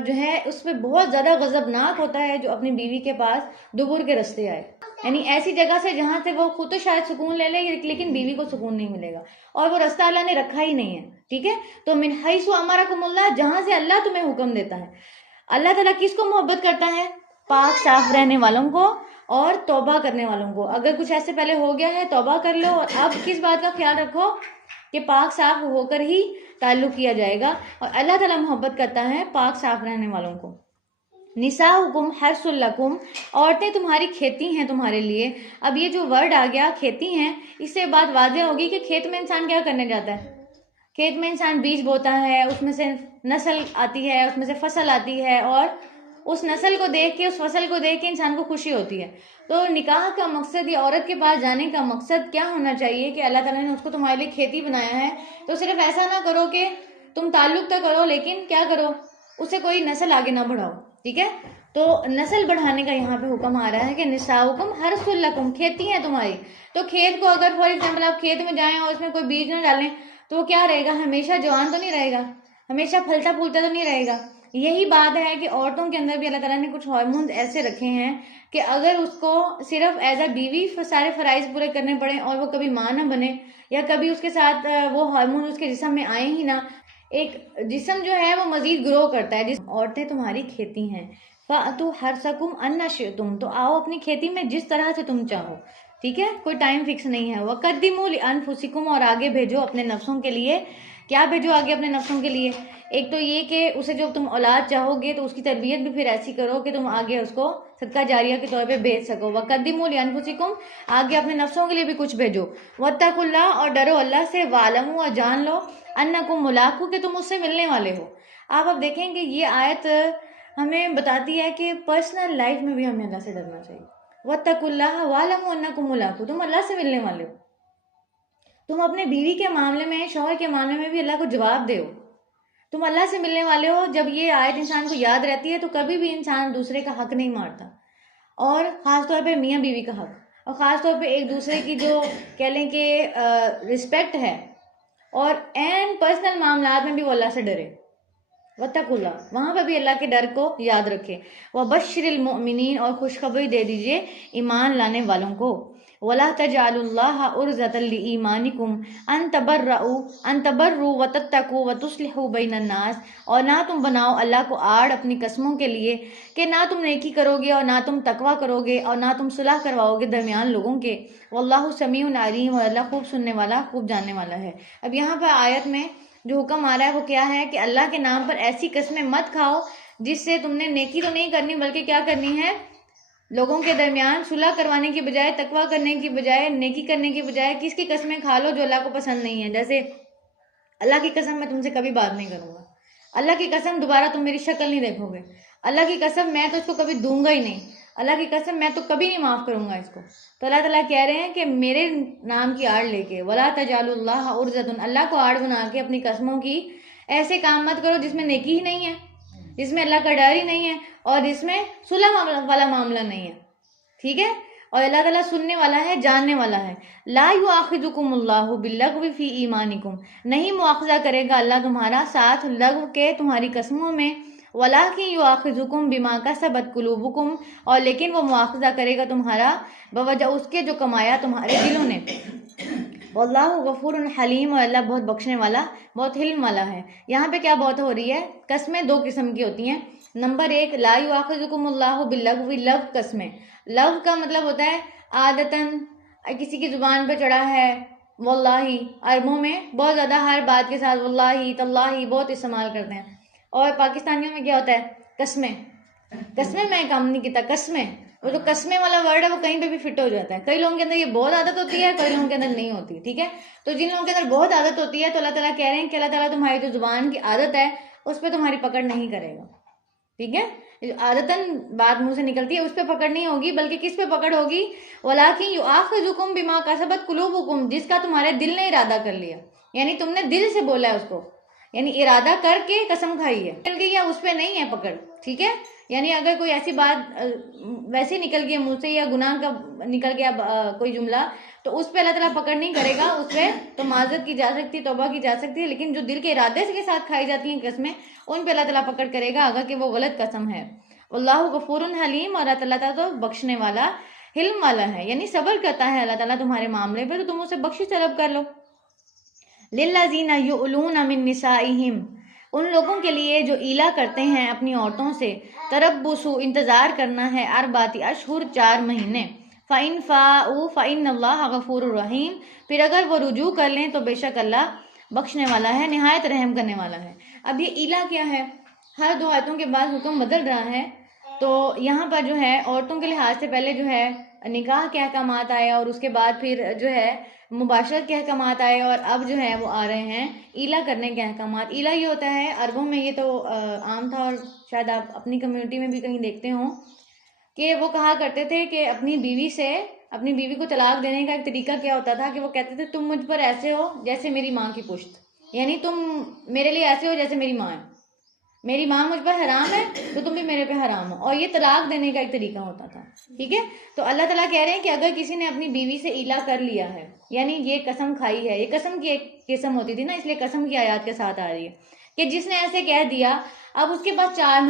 جو ہے اس پہ بہت زیادہ غضبناک ہوتا ہے جو اپنی بیوی کے پاس دبر کے رستے آئے، یعنی ایسی جگہ سے جہاں سے وہ خود تو شاید سکون لے لے لیکن بیوی کو سکون نہیں ملے گا، اور وہ رستہ اللہ نے رکھا ہی نہیں ہے. ٹھیک ہے. تو من حیث امرکم اللہ، جہاں سے اللہ تمہیں حکم دیتا ہے. اللہ تعالیٰ کس کو محبت کرتا ہے؟ پاک صاف رہنے والوں کو اور توبہ کرنے والوں کو. اگر کچھ ایسے پہلے ہو گیا ہے توبہ کر لو، اور اب کس بات کا خیال رکھو کہ پاک صاف ہو کر ہی تعلق کیا جائے گا. اور اللہ تعالیٰ محبت کرتا ہے پاک صاف رہنے والوں کو. نساؤکم حرث لکم، عورتیں تمہاری کھیتی ہیں تمہارے لیے. اب یہ جو ورڈ آ گیا کھیتی ہیں، اس سے بات واضح ہوگی کہ کھیت میں انسان کیا کرنے جاتا ہے. کھیت میں انسان بیج بوتا ہے، اس میں سے نسل آتی ہے، اس میں سے فصل آتی ہے، اور اس نسل کو دیکھ کے، اس فصل کو دیکھ کے انسان کو خوشی ہوتی ہے. تو نکاح کا مقصد یا عورت کے پاس جانے کا مقصد کیا ہونا چاہیے کہ اللہ تعالیٰ نے اس کو تمہارے لیے کھیتی بنایا ہے. تو صرف ایسا نہ کرو کہ تم تعلق تو کرو لیکن کیا کرو، اس سے کوئی نسل آگے نہ بڑھاؤ. ٹھیک ہے. تو نسل بڑھانے کا یہاں پہ حکم آ رہا ہے کہ نساؤکم حرث لکم، کھیتی ہے تمہاری. تو کھیت کو اگر فار ایگزامپل آپ کھیت میں جائیں اور اس میں کوئی بیج نہ ڈالیں تو وہ کیا رہے گا؟ ہمیشہ جوان تو نہیں رہے گا، ہمیشہ پھلتا پھولتا تو نہیں رہے گا. یہی بات ہے کہ عورتوں کے اندر بھی اللہ تعالیٰ نے کچھ ہارمونز ایسے رکھے ہیں کہ اگر اس کو صرف ایز اے بیوی سارے فرائض پورے کرنے پڑیں اور وہ کبھی ماں نہ بنے، یا کبھی اس کے ساتھ وہ ہارمون اس کے جسم میں آئیں ہی نہ، ایک جسم جو ہے وہ مزید گرو کرتا ہے. عورتیں تمہاری کھیتی ہیں. فَأْتُوا حَرْثَكُمْ أَنَّ شِئْتُمْ، تو آؤ اپنی کھیتی میں جس طرح سے تم چاہو. ٹھیک ہے. کوئی ٹائم فکس نہیں ہے. وَقَدِّمُوا لِأَنفُسِكُمْ، اور آگے بھیجو اپنے نفسوں کے لیے. کیا بھیجو آگے اپنے نفسوں کے لیے؟ ایک تو یہ کہ اسے جب تم اولاد چاہو گے تو اس کی تربیت بھی پھر ایسی کرو کہ تم آگے اس کو صدقہ جاریہ کے طور پہ بھیج سکو. وَقَدِّمُوا لِأَنفُسِكُمْ، آگے اپنے نفسوں کے لیے بھی کچھ بھیجو. وَاتَّقُوا اللَّهَ، اور ڈرو اللہ سے. وَاعْلَمُوا، اور جان لو. أَنَّكُمْ مُلَاقُوهُ، کہ تم اس سے ملنے والے ہو. آپ اب دیکھیں کہ یہ آیت ہمیں بتاتی ہے کہ پرسنل لائف میں بھی ہمیں اللہ سے ڈرنا چاہیے. وَاتَّقُوا اللَّهَ وَاعْلَمُوا أَنَّكُمْ مُلَاقُوهُ، تم اللہ سے ملنے والے ہو. تم اپنے بیوی کے معاملے میں، شوہر کے معاملے میں بھی اللہ کو جواب دے ہو. تم اللہ سے ملنے والے ہو. جب یہ آیت انسان کو یاد رہتی ہے تو کبھی بھی انسان دوسرے کا حق نہیں مارتا، اور خاص طور پہ میاں بیوی کا حق، اور خاص طور پہ ایک دوسرے کی جو کہہ لیں کہ رسپیکٹ ہے، اور این پرسنل معاملات میں بھی وہ اللہ سے ڈرے. وَاتَّقُوا اللَّهَ، وہاں پہ بھی اللہ کے ڈر کو یاد رکھے. وَبَشِّرِ الْمُؤْمِنِينَ، اور خوشخبری دے دیجئے ایمان لانے والوں کو. وَلَا تَجْعَلُوا اللَّهَ عُرْضَةً لِإِيمَانِكُمْ أَن تَبَرُّوا وَتَتَّقُوا وَتُصْلِحُوا بَيْنَ النَّاسِ، اور نہ تم بناؤ اللہ کو آڑ اپنی قسموں کے لیے کہ نہ تم نیکی کرو گے اور نہ تم تقوی کرو گے اور نہ تم صلح کرواؤ گے درمیان لوگوں کے. وَاللَّهُ سَمِيعٌ عَلِيمٌ، اور اللہ خوب سننے والا، خوب جاننے والا ہے. اب یہاں پر آیت میں جو حکم آ رہا ہے وہ کیا ہے کہ اللہ کے نام پر ایسی قسمیں مت کھاؤ جس سے تم نے نیکی تو نہیں کرنی بلکہ کیا کرنی ہے، لوگوں کے درمیان صلح کروانے کی بجائے، تقوی کرنے کی بجائے، نیکی کرنے کی بجائے کس کی قسمیں کھا لو جو اللہ کو پسند نہیں ہے. جیسے اللہ کی قسم میں تم سے کبھی بات نہیں کروں گا، اللہ کی قسم دوبارہ تم میری شکل نہیں دیکھو گے، اللہ کی قسم میں تو اس کو کبھی دوں گا ہی نہیں، اللہ کی قسم میں تو کبھی نہیں معاف کروں گا اس کو. تو اللہ تعالیٰ کہہ رہے ہیں کہ میرے نام کی آڑ لے کے، وَلَا تَجْعَلُوا اللَّهَ عُرْضَةً، اللہ کو آڑ بنا کے اپنی قسموں کی ایسے کام مت کرو جس میں نیکی ہی نہیں ہے، جس میں اللہ کا ڈر ہی نہیں ہے، اور جس میں صلح والا معاملہ نہیں ہے. ٹھیک ہے. اور اللہ تعالیٰ سننے والا ہے، جاننے والا ہے. لا یؤاخذکم اللہ باللغو فی ایمانکم، نہیں مؤاخذہ کرے گا اللہ تمہارا ساتھ لغو کے تمہاری قسموں میں. ولاکن یؤاخذکم بما کسبت قلوبکم، اور لیکن وہ مؤاخذہ کرے گا تمہارا بوجہ اس کے جو کمایا تمہارے دلوں نے. واللہ غفور حلیم، اور اللہ بہت بخشنے والا، بہت حلم والا ہے. یہاں پہ کیا بات ہو رہی ہے؟ قسمیں دو قسم کی ہوتی ہیں. نمبر ایک، لا یؤاخذکم اللہ باللغو، لغو قسمیں. لغو کا مطلب ہوتا ہے عادتاً کسی کی زبان پہ چڑھا ہے. واللہ، عربوں میں بہت زیادہ ہر بات کے ساتھ واللہ تاللہ بہت استعمال کرتے ہیں. اور پاکستانیوں میں کیا ہوتا ہے؟ قسمیں. قسمیں میں کام نہیں کیتا، قسمیں. وہ جو قسمیں والا ورڈ ہے وہ کہیں پہ بھی فٹ ہو جاتا ہے. کئی لوگوں کے اندر یہ بہت عادت ہوتی ہے، کئی لوگوں کے اندر نہیں ہوتی. ٹھیک ہے. تو جن لوگوں کے اندر بہت عادت ہوتی ہے تو اللہ تعالیٰ کہہ رہے ہیں کہ اللہ تعالیٰ تمہاری جو زبان کی عادت ہے اس پہ تمہاری پکڑ نہیں کرے گا. ٹھیک ہے. عادتاً بات منہ سے نکلتی ہے اس پہ پکڑ نہیں ہوگی، بلکہ کس پہ پکڑ ہوگی؟ وَلَٰكِن يُؤَاخِذُكُم بِمَا كَسَبَتْ قُلُوبُكُم، جس کا تمہارے دل نے ارادہ کر لیا، یعنی تم نے دل سے بولا ہے اس کو، یعنی ارادہ کر کے قسم کھائی ہے، نکل گئی یا اس پہ نہیں ہے پکڑ، ٹھیک ہے؟ یعنی اگر کوئی ایسی بات ویسے نکل گئی منہ سے یا گناہ کا نکل گیا کوئی جملہ، تو اس پہ اللہ تعالیٰ پکڑ نہیں کرے گا، اس پہ تو معذرت کی جا سکتی، توبہ کی جا سکتی ہے، لیکن جو دل کے ارادے کے ساتھ کھائی جاتی ہیں قسمیں، ان پہ اللہ تعالیٰ پکڑ کرے گا اگر کہ وہ غلط قسم ہے۔ اللہ غفور حلیم، اور اللہ تعالیٰ تو بخشنے والا، حلم والا ہے، یعنی صبر کرتا ہے اللہ تعالیٰ تمہارے معاملے پہ، تو تم اسے بخشش طلب کر لو۔ للذین یؤلون من نسائہم، ان لوگوں کے لیے جو ایلا کرتے ہیں اپنی عورتوں سے، تربص، انتظار کرنا ہے، اربعۃ اشہر، 4 مہینے، فإن فاؤوا فإن اللہ غفور رحیم، پھر اگر وہ رجوع کر لیں تو بے شک اللہ بخشنے والا ہے، نہایت رحم کرنے والا ہے۔ اب یہ ایلا کیا ہے؟ ہر 2 آیتوں کے بعد حکم بدل رہا ہے، تو یہاں پر جو ہے عورتوں کے لحاظ سے پہلے جو ہے نکاح کے احکامات آئے، اور اس کے بعد پھر جو ہے مباشرت کے احکامات آئے، اور اب جو ہے وہ آ رہے ہیں ایلا کرنے کے احکامات۔ ایلا یہ ہوتا ہے عربوں میں، یہ تو عام تھا، اور شاید آپ اپنی کمیونٹی میں بھی کہیں دیکھتے ہوں کہ وہ کہا کرتے تھے کہ اپنی بیوی کو طلاق دینے کا ایک طریقہ کیا ہوتا تھا کہ وہ کہتے تھے تم مجھ پر ایسے ہو جیسے میری ماں کی پشت، یعنی تم میرے لیے ایسے ہو جیسے میری ماں ہے، میری ماں مجھ پر حرام ہے تو تم بھی میرے پہ حرام ہو، اور یہ طلاق دینے کا ایک طریقہ ہوتا تھا، ٹھیک ہے؟ تو اللہ تعالیٰ کہہ رہے ہیں کہ اگر کسی نے اپنی بیوی سے ایلا کر لیا ہے، یعنی یہ قسم کھائی ہے، یہ قسم کی ایک قسم ہوتی تھی نا، اس لیے قسم کی آیات کے ساتھ آ رہی ہے کہ جس نے ایسے کہہ دیا، اب اس کے پاس 4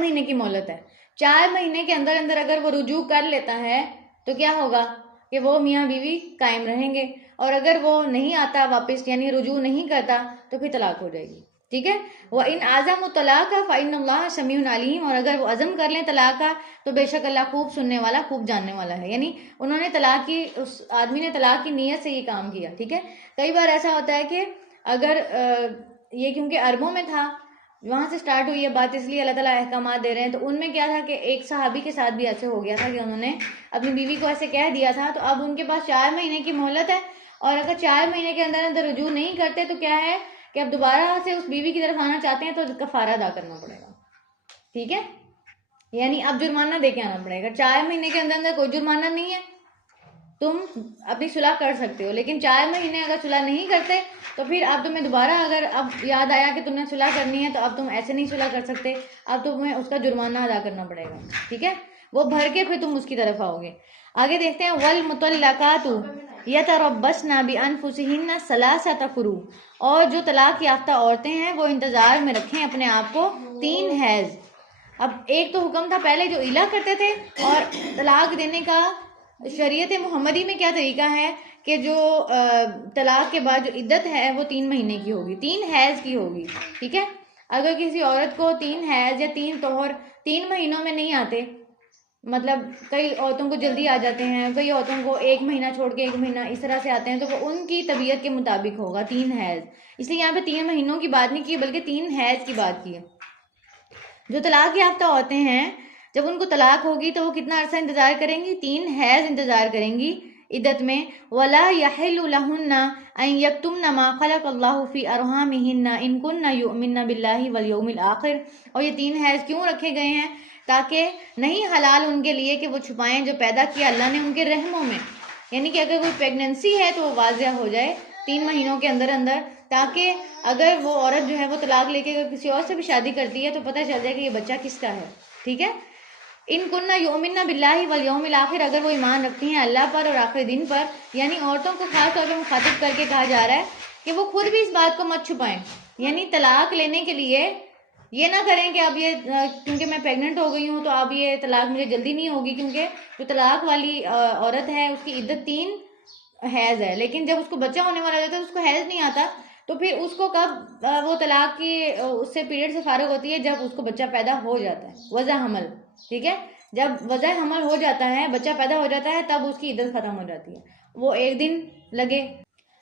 مہینے کی مہلت ہے، 4 مہینے کے اندر اگر وہ رجوع کر لیتا ہے تو کیا ہوگا کہ وہ میاں بیوی قائم رہیں گے، اور اگر وہ نہیں آتا واپس، یعنی رجوع نہیں کرتا، تو پھر طلاق ہو جائے گی، ٹھیک ہے؟ وَإِنْ عَزَمُوا الطَّلَاقَ فَإِنَّ اللَّهَ سَمِيعٌ عَلِيمٌ، اور اگر وہ عزم کر لیں طلاق کا تو بے شک اللہ خوب سننے والا، خوب جاننے والا ہے، یعنی انہوں نے طلاق کی، اس آدمی نے طلاق کی نیت سے یہ کام کیا، ٹھیک ہے؟ کئی بار ایسا ہوتا ہے کہ اگر یہ کیونکہ عربوں میں تھا، وہاں سے سٹارٹ ہوئی ہے بات، اس لیے اللہ تعالیٰ احکامات دے رہے ہیں، تو ان میں کیا تھا کہ ایک صحابی کے ساتھ بھی ایسے ہو گیا تھا کہ انہوں نے اپنی بیوی کو ایسے کہہ دیا تھا، تو اب ان کے پاس 4 مہینے کی مہلت ہے، اور اگر 4 مہینے کے اندر رجوع نہیں کرتے تو کیا ہے کہ اب دوبارہ سے اس بیوی کی طرف آنا چاہتے ہیں تو کفارہ ادا کرنا پڑے گا، ٹھیک ہے؟ یعنی اب جرمانہ دے کے آنا پڑے گا۔ 4 مہینے کے اندر کوئی جرمانہ نہیں ہے، تم اپنی صلح کر سکتے ہو، لیکن 4 مہینے اگر صلح نہیں کرتے تو پھر اب تمہیں دوبارہ اگر اب یاد آیا کہ تم نے صلح کرنی ہے تو اب تم ایسے نہیں صلح کر سکتے، اب تمہیں اس کا جرمانہ ادا کرنا پڑے گا، ٹھیک ہے؟ وہ بھر کے پھر تم اس کی طرف آؤ گے۔ آگے دیکھتے ہیں وَالْمُطَلَّقَاتُ يَتَرَبَّصْنَ بِأَنفُسِهِنَّ ثَلَاثَةَ قُرُوءٍ، اور جو طلاق یافتہ عورتیں ہیں وہ انتظار میں رکھیں اپنے آپ کو 3 حیض۔ اب ایک تو حکم تھا پہلے جو ایلا کرتے تھے، اور طلاق دینے کا شریعت محمدی میں کیا طریقہ ہے کہ جو طلاق کے بعد جو عدت ہے وہ 3 مہینے کی ہوگی، 3 حیض کی ہوگی، ٹھیک ہے؟ اگر کسی عورت کو 3 حیض یا 3 طہر 3 مہینوں میں نہیں آتے، مطلب کئی عورتوں کو جلدی آ جاتے ہیں، کئی عورتوں کو 1 مہینہ چھوڑ کے 1 مہینہ اس طرح سے آتے ہیں، تو وہ ان کی طبیعت کے مطابق ہوگا 3 حیض، اس لیے یہاں پہ 3 مہینوں کی بات نہیں کی بلکہ 3 حیض کی بات کی ہے۔ جو طلاق یافتہ عورتیں ہیں جب ان کو طلاق ہوگی تو وہ کتنا عرصہ انتظار کریں گی؟ 3 حیض انتظار کریں گی عدت میں۔ وَلَا يَحِلُّ لَهُنَّ أَن يَكْتُمْنَ مَا خَلَقَ اللَّهُ فِي أَرْحَامِهِنَّ إِن كُنَّ يُؤْمِنَّ بِاللَّهِ وَالْيَوْمِ الْآخِرِ، اور یہ 3 حیض کیوں رکھے گئے ہیں؟ تاکہ نہیں حلال ان کے لیے کہ وہ چھپائیں جو پیدا کیا اللہ نے ان کے رحموں میں، یعنی کہ اگر کوئی پریگننسی ہے تو وہ واضح ہو جائے 3 مہینوں کے اندر، تاکہ اگر وہ عورت جو ہے وہ طلاق لے کے اگر کسی اور سے بھی شادی کرتی ہے تو پتہ چل جائے کہ یہ بچہ کس کا ہے، ٹھیک ہے؟ ان کننا یؤمنن باللہ والیوم الآخر، اگر وہ ایمان رکھتی ہیں اللہ پر اور آخری دن پر، یعنی عورتوں کو خاص طور پہ مخاطب کر کے کہا جا رہا ہے کہ وہ خود بھی اس بات کو مت چھپائیں، یعنی طلاق لینے کے لیے یہ نہ کریں کہ اب یہ کیونکہ میں پیگننٹ ہو گئی ہوں تو اب یہ طلاق مجھے جلدی نہیں ہوگی، کیونکہ جو طلاق والی عورت ہے اس کی عدت 3 حیض ہے، لیکن جب اس کو بچہ ہونے والا ہوتا ہے تو اس کو حیض نہیں آتا، تو پھر اس کو کب وہ طلاق کی اس سے پیریڈ سے فارغ ہوتی ہے؟ جب اس کو بچہ پیدا ہو جاتا ہے، وضع حمل، ٹھیک ہے؟ جب وضع حمل ہو جاتا ہے، بچہ پیدا ہو جاتا ہے، تب اس کی عدت ختم ہو جاتی ہے، وہ 1 دن لگے۔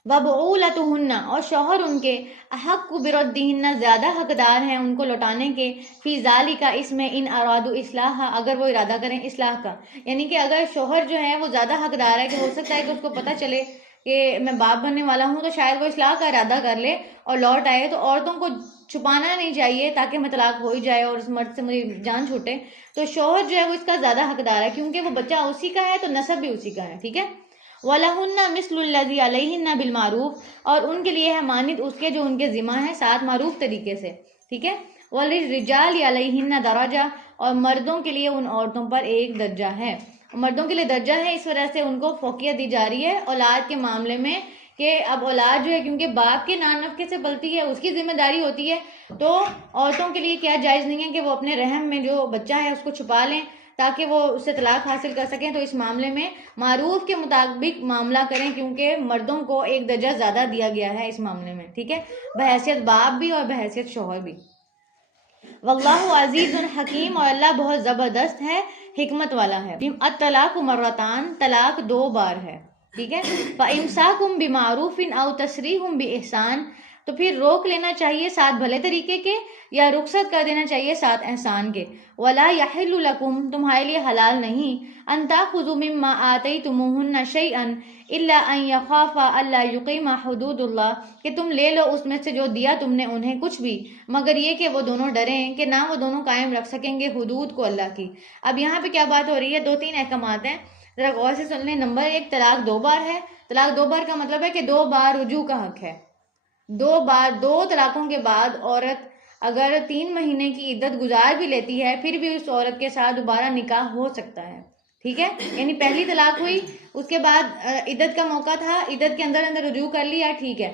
وَبُعُولَتُهُنَّ، اور شوہر ان کے احق بِرَدِّهِنَّ، زیادہ حقدار ہیں ان کو لوٹانے کے، فی ذَلِکَ، اس میں، ان ارادوا اصلاح، اگر وہ ارادہ کریں اصلاح کا، یعنی کہ اگر شوہر جو ہے وہ زیادہ حقدار ہے کہ ہو سکتا ہے کہ اس کو پتہ چلے کہ میں باپ بننے والا ہوں، تو شاید وہ اصلاح کا ارادہ کر لے اور لوٹ آئے، تو عورتوں کو چھپانا نہیں چاہیے تاکہ میں طلاق ہو ہی جائے اور اس مرد سے مجھے جان چھوٹے. تو شوہر جو ہے وہ اس کا زیادہ حقدار ہے، کیونکہ وہ بچہ اسی کا ہے تو نسب بھی اسی کا ہے. ٹھیک ہے. وَلَهُنَّ مِثْلُ الَّذِي عَلَيْهِنَّ بِالْمَعْرُوفِ، اور ان کے لیے ہے مانند اس کے جو ان کے ذمہ ہے، ساتھ معروف طریقے سے. ٹھیک ہے. وَلِلرِّجَالِ عَلَيْهِنَّ دَرَجَةٌ، اور مردوں کے لیے ان عورتوں پر ایک درجہ ہے. مردوں کے لیے درجہ ہے، اس وجہ سے ان کو فوقیت دی جا رہی ہے اولاد کے معاملے میں، کہ اب اولاد جو ہے کیونکہ باپ کے نان نفقے سے پلتی ہے، اس کی ذمہ داری ہوتی ہے، تو عورتوں کے لیے کیا جائز نہیں ہے کہ وہ اپنے رحم میں جو بچہ ہے اس کو چھپا لیں تاکہ وہ اس سے طلاق حاصل کر سکیں. تو اس معاملے میں معروف کے مطابق معاملہ کریں، کیونکہ مردوں کو ایک درجہ زیادہ دیا گیا ہے اس معاملے میں. ٹھیک ہے. بحیثیت باپ بھی اور بحیثیت شوہر بھی. واللہ عزیز حکیم، اور اللہ بہت زبردست ہے، حکمت والا ہے. الطلاق مرتان، طلاق 2 بار ہے. ٹھیک ہے. فَإِمْسَاكُمْ بِمَعْرُوفٍ أَوْ تَسْرِيحٌ بِإِحْسَانٍ، تو پھر روک لینا چاہیے ساتھ بھلے طریقے کے، یا رخصت کر دینا چاہیے ساتھ احسان کے. وَلَا يَحِلُّ لَكُمْ، تمہارے لیے حلال نہیں، أَن تَأْخُذُوا مِمَّا آتَيْتُمُوهُنَّ شَيْئًا إِلَّا أَن يَخَافَا أَلَّا يُقِيمَا حُدُودَ اللَّهِ، کہ تم لے لو اس میں سے جو دیا تم نے انہیں کچھ بھی، مگر یہ کہ وہ دونوں ڈریں کہ نہ وہ دونوں قائم رکھ سکیں گے حدود کو اللہ کی. اب یہاں پہ کیا بات ہو رہی ہے؟ 2-3 احکامات ہیں، ذرا غور سے سن لیں. نمبر 1، طلاق 2 بار ہے. طلاق 2 بار کا مطلب ہے کہ 2 بار رجوع کا حق ہے. 2 طلاقوں کے بعد عورت اگر 3 مہینے کی عدت گزار بھی لیتی ہے، پھر بھی اس عورت کے ساتھ دوبارہ نکاح ہو سکتا ہے. ٹھیک ہے. یعنی پہلی طلاق ہوئی، اس کے بعد عدت کا موقع تھا، عدت کے اندر رجوع کر لیا، ٹھیک ہے،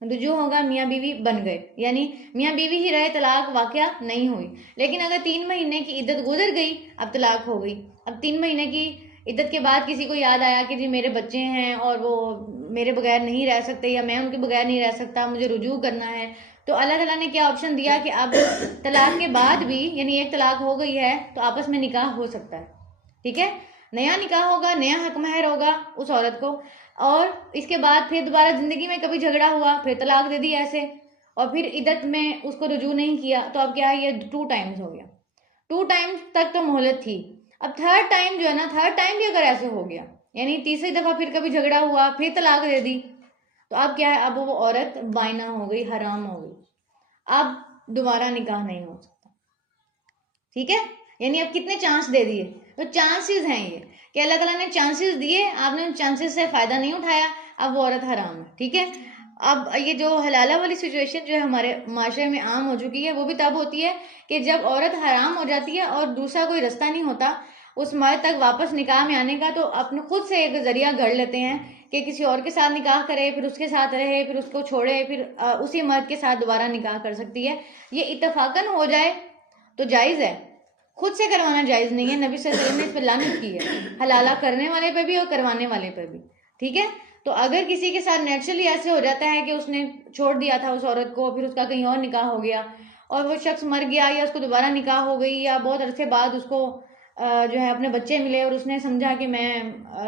رجوع ہوگا، میاں بیوی بن گئے، یعنی میاں بیوی ہی رہے، طلاق واقعہ نہیں ہوئی. لیکن اگر 3 مہینے کی عدت گزر گئی، اب طلاق ہو گئی. اب 3 مہینے کی عدت کے بعد کسی کو یاد آیا کہ جی میرے بچے ہیں اور وہ میرے بغیر نہیں رہ سکتے، یا میں ان کے بغیر نہیں رہ سکتا، مجھے رجوع کرنا ہے، تو اللہ تعالیٰ نے کیا آپشن دیا کہ اب طلاق کے بعد بھی، یعنی ایک طلاق ہو گئی ہے تو آپس میں نکاح ہو سکتا ہے. ٹھیک ہے. نیا نکاح ہوگا، نیا حق مہر ہوگا اس عورت کو، اور اس کے بعد پھر دوبارہ زندگی میں کبھی جھگڑا ہوا، پھر طلاق دے دی ایسے، اور پھر عدت میں اس کو رجوع نہیں کیا، تو اب کیا ہے، یہ 2 ٹائمز ہو گیا. 2 ٹائمز تک تو مہلت تھی. اب 3rd ٹائم جو ہے نا، 3rd ٹائم بھی اگر ایسے ہو گیا، یعنی تیسری دفعہ پھر کبھی جھگڑا ہوا، پھر طلاق دے دی، تو اب کیا ہے، اب وہ عورت بائنہ ہو گئی، حرام ہو گئی، اب دوبارہ نکاح نہیں ہو سکتا. ٹھیک ہے. یعنی اب کتنے چانس دے دیے، تو چانسز ہیں یہ کہ اللہ تعالیٰ نے چانسز دیے، آپ نے ان چانسز سے فائدہ نہیں اٹھایا، اب وہ عورت حرام ہے. ٹھیک ہے. اب یہ جو حلالہ والی سچویشن جو ہے ہمارے معاشرے میں عام ہو چکی ہے، وہ بھی تب ہوتی ہے کہ جب عورت حرام ہو جاتی ہے اور دوسرا کوئی رستہ نہیں ہوتا اس مرد تک واپس نکاح میں آنے کا، تو اپنے خود سے ایک ذریعہ گھڑ لیتے ہیں کہ کسی اور کے ساتھ نکاح کرے، پھر اس کے ساتھ رہے، پھر اس کو چھوڑے، پھر اسی مرد کے ساتھ دوبارہ نکاح کر سکتی ہے. یہ اتفاقاً ہو جائے تو جائز ہے، خود سے کروانا جائز نہیں ہے. نبی صلی اللہ علیہ وسلم نے اس پہ لعنت کی ہے، حلالہ کرنے والے پہ بھی اور کروانے والے پہ بھی. ٹھیک ہے. تو اگر کسی کے ساتھ نیچرلی ایسے ہو جاتا ہے کہ اس نے چھوڑ دیا تھا اس عورت کو، پھر اس کا کہیں اور نکاح ہو گیا، اور وہ شخص مر گیا، یا اس کو دوبارہ نکاح ہو گئی، یا بہت عرصے بعد اس کو جو ہے اپنے بچے ملے اور اس نے سمجھا کہ میں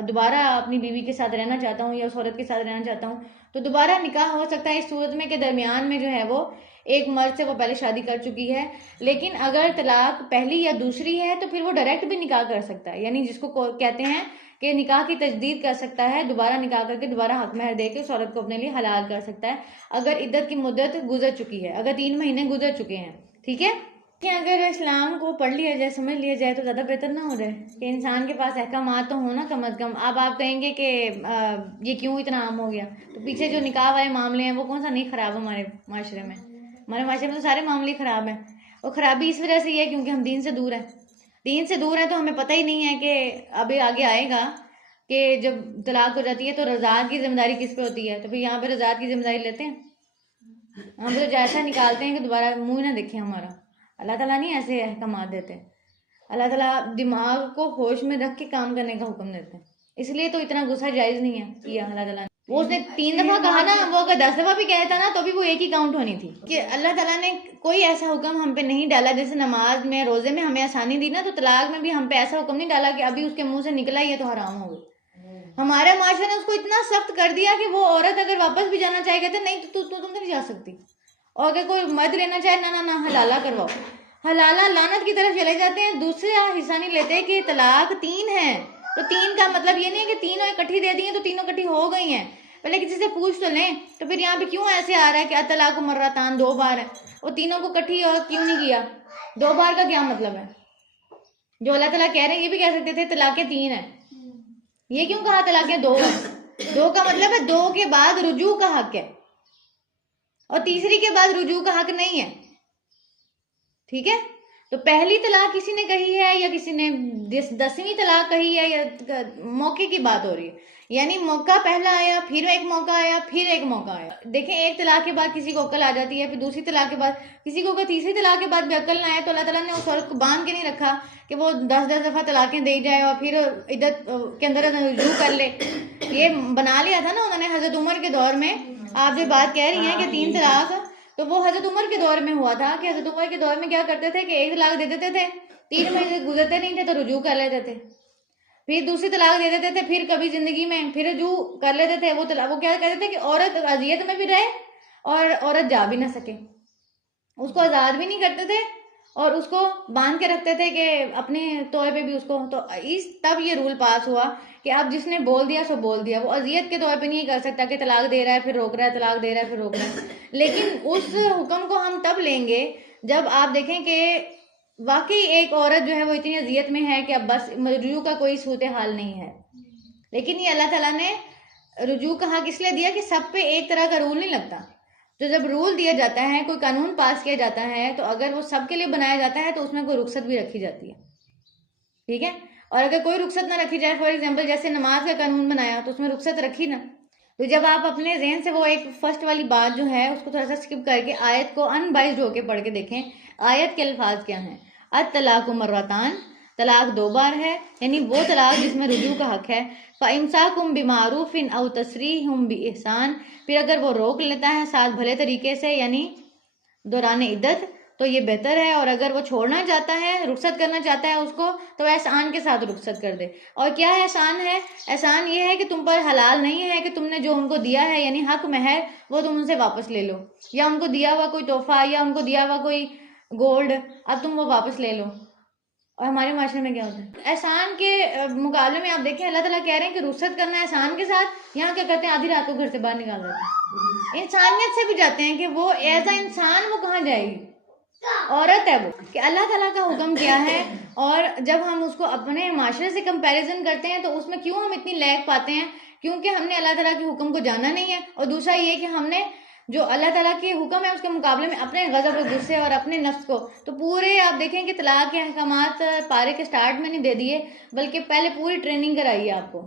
دوبارہ اپنی بیوی کے ساتھ رہنا چاہتا ہوں یا اس عورت کے ساتھ رہنا چاہتا ہوں، تو دوبارہ نکاح ہو سکتا ہے اس صورت میں کہ درمیان میں جو ہے وہ ایک مرد سے وہ پہلے شادی کر چکی ہے. لیکن اگر طلاق پہلی یا دوسری ہے تو پھر وہ ڈائریکٹ بھی نکاح کر سکتا ہے، یعنی جس کو کہتے ہیں کہ نکاح کی تجدید کر سکتا ہے، دوبارہ نکاح کر کے دوبارہ حق مہر دے کے اس عورت کو اپنے لیے حلال کر سکتا ہے اگر عدت کی مدت گزر چکی ہے، اگر 3 مہینے گزر چکے ہیں. ٹھیک ہے. کہ اگر اسلام کو پڑھ لیا جائے، سمجھ لیا جائے تو زیادہ بہتر نہ ہو جائے کہ انسان کے پاس احکامات تو ہونا کم از کم. اب آپ کہیں گے کہ یہ کیوں اتنا عام ہو گیا، تو پیچھے جو نکاح والے معاملے ہیں وہ کون سا نہیں خراب ہمارے معاشرے میں؟ ہمارے معاشرے میں تو سارے معاملے خراب ہیں. اور خرابی اس وجہ سے یہ ہے کیونکہ ہم دین سے دور ہیں. دین سے دور ہیں تو ہمیں پتہ ہی نہیں ہے کہ ابھی آگے آئے گا کہ جب طلاق ہو جاتی ہے تو رضاعت کی ذمہ داری کس پہ ہوتی ہے، تو پھر یہاں پہ رضاعت کی ذمہ داری لیتے ہیں، ہم تو جیسا نکالتے ہیں کہ دوبارہ منہ نہ دیکھیں ہمارا. اللہ تعالیٰ نہیں ایسے احکامات دیتے. اللہ تعالیٰ دماغ کو ہوش میں رکھ کے کام کرنے کا حکم دیتے ہیں. اس لیے تو اتنا غصہ جائز نہیں ہے کیا اللہ تعالیٰ نے. وہ اس نے 3 دفعہ کہا نا، وہ اگر 10 دفعہ بھی کہتا نا تو بھی وہ ایک ہی کاؤنٹ ہونی تھی. کہ اللہ تعالیٰ نے کوئی ایسا حکم ہم پہ نہیں ڈالا، جیسے نماز میں روزے میں ہمیں آسانی دی نا، تو طلاق میں بھی ہم پہ ایسا حکم نہیں ڈالا کہ ابھی اس کے منہ سے نکلا یہ تو حرام ہو گئی. ہمارے معاشرے نے اس کو اتنا سخت کر دیا کہ وہ عورت اگر واپس بھی جانا چاہے کہتے نہیں تو تم نہیں جا سکتی، اور اگر کوئی مرد لینا چاہے نہ حلالہ کرواؤ، حلالہ لعنت کی طرف چلے جاتے ہیں. دوسرا حصہ نہیں لیتے کہ طلاق 3 ہے، تو 3 کا مطلب یہ نہیں ہے کہ تینوں اکٹھی دے دی ہیں تو تینوں اکٹھی ہو گئی ہیں. پہلے کسی سے پوچھ تو لیں. تو پھر یہاں پہ کیوں ایسے آ رہا ہے کہ الطلاق مرتان 2 بار ہے؟ وہ تینوں کو اکٹھی اور کیوں نہیں کیا؟ 2 بار کا کیا مطلب ہے؟ جو اللہ تعالیٰ کہہ رہے ہیں یہ بھی کہہ سکتے تھے طلاقیں 3 ہیں. یہ کیوں کہا طلاقیں 2 ہیں؟ 2 کا مطلب ہے 2 کے بعد رجوع کا حق ہے اور تیسری کے بعد رجوع کا حق نہیں ہے. ٹھیک ہے. تو پہلی طلاق کسی نے کہی ہے یا کسی نے 10ویں طلاق کہی ہے یا موقع کی بات ہو رہی ہے. یعنی موقع پہلا آیا، پھر ایک موقع آیا، پھر ایک موقع آیا. دیکھیں ایک طلاق کے بعد کسی کو عقل آ جاتی ہے، پھر دوسری طلاق کے بعد کسی کو تیسری طلاق کے بعد بھی عقل نہ آئے تو اللہ تعالیٰ نے اس عورت کو باندھ کے نہیں رکھا کہ وہ 10 دفعہ طلاقیں دے جائے اور پھر عدت کے اندر رجوع کر لے. یہ بنا لیا تھا نا انہوں نے حضرت عمر کے دور میں. آپ جو بات کہہ رہی ہیں کہ 3 طلاق، تو وہ حضرت عمر کے دور میں ہوا تھا کہ حضرت عمر کے دور میں کیا کرتے تھے کہ 1 طلاق دے دیتے تھے، 3 مہینے گزرتے نہیں تھے تو رجوع کر لیتے تھے. پھر دوسری طلاق دے دیتے تھے، پھر کبھی زندگی میں پھر رجوع کر لیتے تھے. وہ کیا کہتے تھے کہ عورت اذیت میں بھی رہے اور عورت جا بھی نہ سکے. اس کو آزاد بھی نہیں کرتے تھے اور اس کو باندھ کے رکھتے تھے کہ اپنے طور پہ بھی اس کو. تو تب یہ رول پاس ہوا کہ اب جس نے بول دیا سو بول دیا. وہ اذیت کے طور پہ نہیں کر سکتا کہ طلاق دے رہا ہے پھر روک رہا ہے، طلاق دے رہا ہے پھر روک رہا ہے. لیکن اس حکم کو ہم تب لیں گے جب آپ دیکھیں کہ واقعی ایک عورت جو ہے وہ اتنی اذیت میں ہے کہ اب بس رجوع کا کوئی صورتحال نہیں ہے. لیکن یہ اللہ تعالیٰ نے رجوع کا حق اس لیے دیا کہ سب پہ ایک طرح کا رول نہیں لگتا. تو جب رول دیا جاتا ہے، کوئی قانون پاس کیا جاتا ہے، تو اگر وہ سب کے لیے بنایا جاتا ہے تو اس میں کوئی رخصت بھی رکھی جاتی ہے. ٹھیک ہے. اور اگر کوئی رخصت نہ رکھی جائے، فار ایگزامپل جیسے نماز کا قانون بنایا تو اس میں رخصت رکھی نا. تو جب آپ اپنے ذہن سے وہ ایک فرسٹ والی بات جو ہے اس کو تھوڑا سا اسکپ کر کے آیت کو انبائزڈ ہو کے پڑھ کے دیکھیں آیت کے الفاظ کیا ہیں. الطلاق مرتان، طلاق 2 بار ہے، یعنی وہ طلاق جس میں رجوع کا حق ہے. فَإِمْسَاكُمْ بِمَعْرُوفٍ أَوْ تَسْرِيحٌ بِإِحْسَانٍ، پھر اگر وہ روک لیتا ہے ساتھ بھلے طریقے سے یعنی دوران عدت تو یہ بہتر ہے. اور اگر وہ چھوڑنا چاہتا ہے، رخصت کرنا چاہتا ہے اس کو، تو احسان کے ساتھ رخصت کر دے. اور کیا احسان ہے؟ احسان یہ ہے کہ تم پر حلال نہیں ہے کہ تم نے جو ان کو دیا ہے یعنی حق مہر وہ تم ان سے واپس لے لو، یا ان کو دیا ہوا کوئی تحفہ یا ان کو دیا ہوا کوئی گولڈ اب تم وہ واپس لے لو. اور ہمارے معاشرے میں کیا ہوتا ہے احسان کے مقابلے میں آپ دیکھیں اللہ تعالیٰ کہہ رہے ہیں کہ رخصت کرنا ہے احسان کے ساتھ. یہاں کیا کرتے ہیں آدھی رات کو گھر سے باہر نکال دیتے ہیں. انسانیت سے بھی جاتے ہیں کہ وہ ایز اے انسان وہ کہاں جائے گی؟ عورت ہے وہ. کہ اللہ تعالیٰ کا حکم کیا ہے اور جب ہم اس کو اپنے معاشرے سے کمپیریزن کرتے ہیں تو اس میں کیوں ہم اتنی لیگ پاتے ہیں؟ کیونکہ ہم نے اللہ تعالیٰ کے حکم کو جانا نہیں ہے. اور دوسرا یہ کہ ہم نے جو اللہ تعالیٰ کے حکم ہے اس کے مقابلے میں اپنے غضب و غصے اور اپنے نفس کو تو پورے آپ دیکھیں کہ طلاق کے احکامات پارے کے سٹارٹ میں نہیں دے دیے بلکہ پہلے پوری ٹریننگ کرائی ہے آپ کو.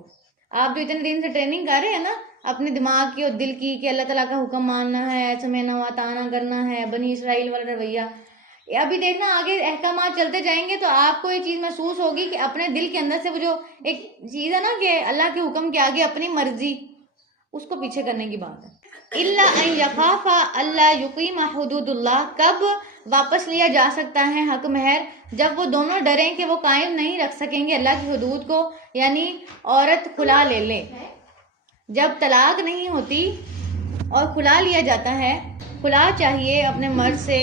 آپ جو اتنے دن سے ٹریننگ کر رہے ہیں نا اپنے دماغ کی اور دل کی کہ اللہ تعالیٰ کا حکم ماننا ہے، سمعنا و اطعنا کرنا ہے، بنی اسرائیل والا رویہ. ابھی دیکھنا آگے احکامات چلتے جائیں گے تو آپ کو یہ چیز محسوس ہوگی کہ اپنے دل کے اندر سے وہ جو ایک چیز ہے نا کہ اللہ کے حکم کے آگے اپنی مرضی اس کو پیچھے کرنے کی بات ہے. الا ان یخافا اللہ یقیم حدود اللہ، کب واپس لیا جا سکتا ہے حق مہر؟ جب وہ دونوں ڈریں کہ وہ قائم نہیں رکھ سکیں گے اللہ کی حدود کو. یعنی عورت کھلا لے لے، جب طلاق نہیں ہوتی اور کھلا لیا جاتا ہے، کھلا چاہیے اپنے مرد سے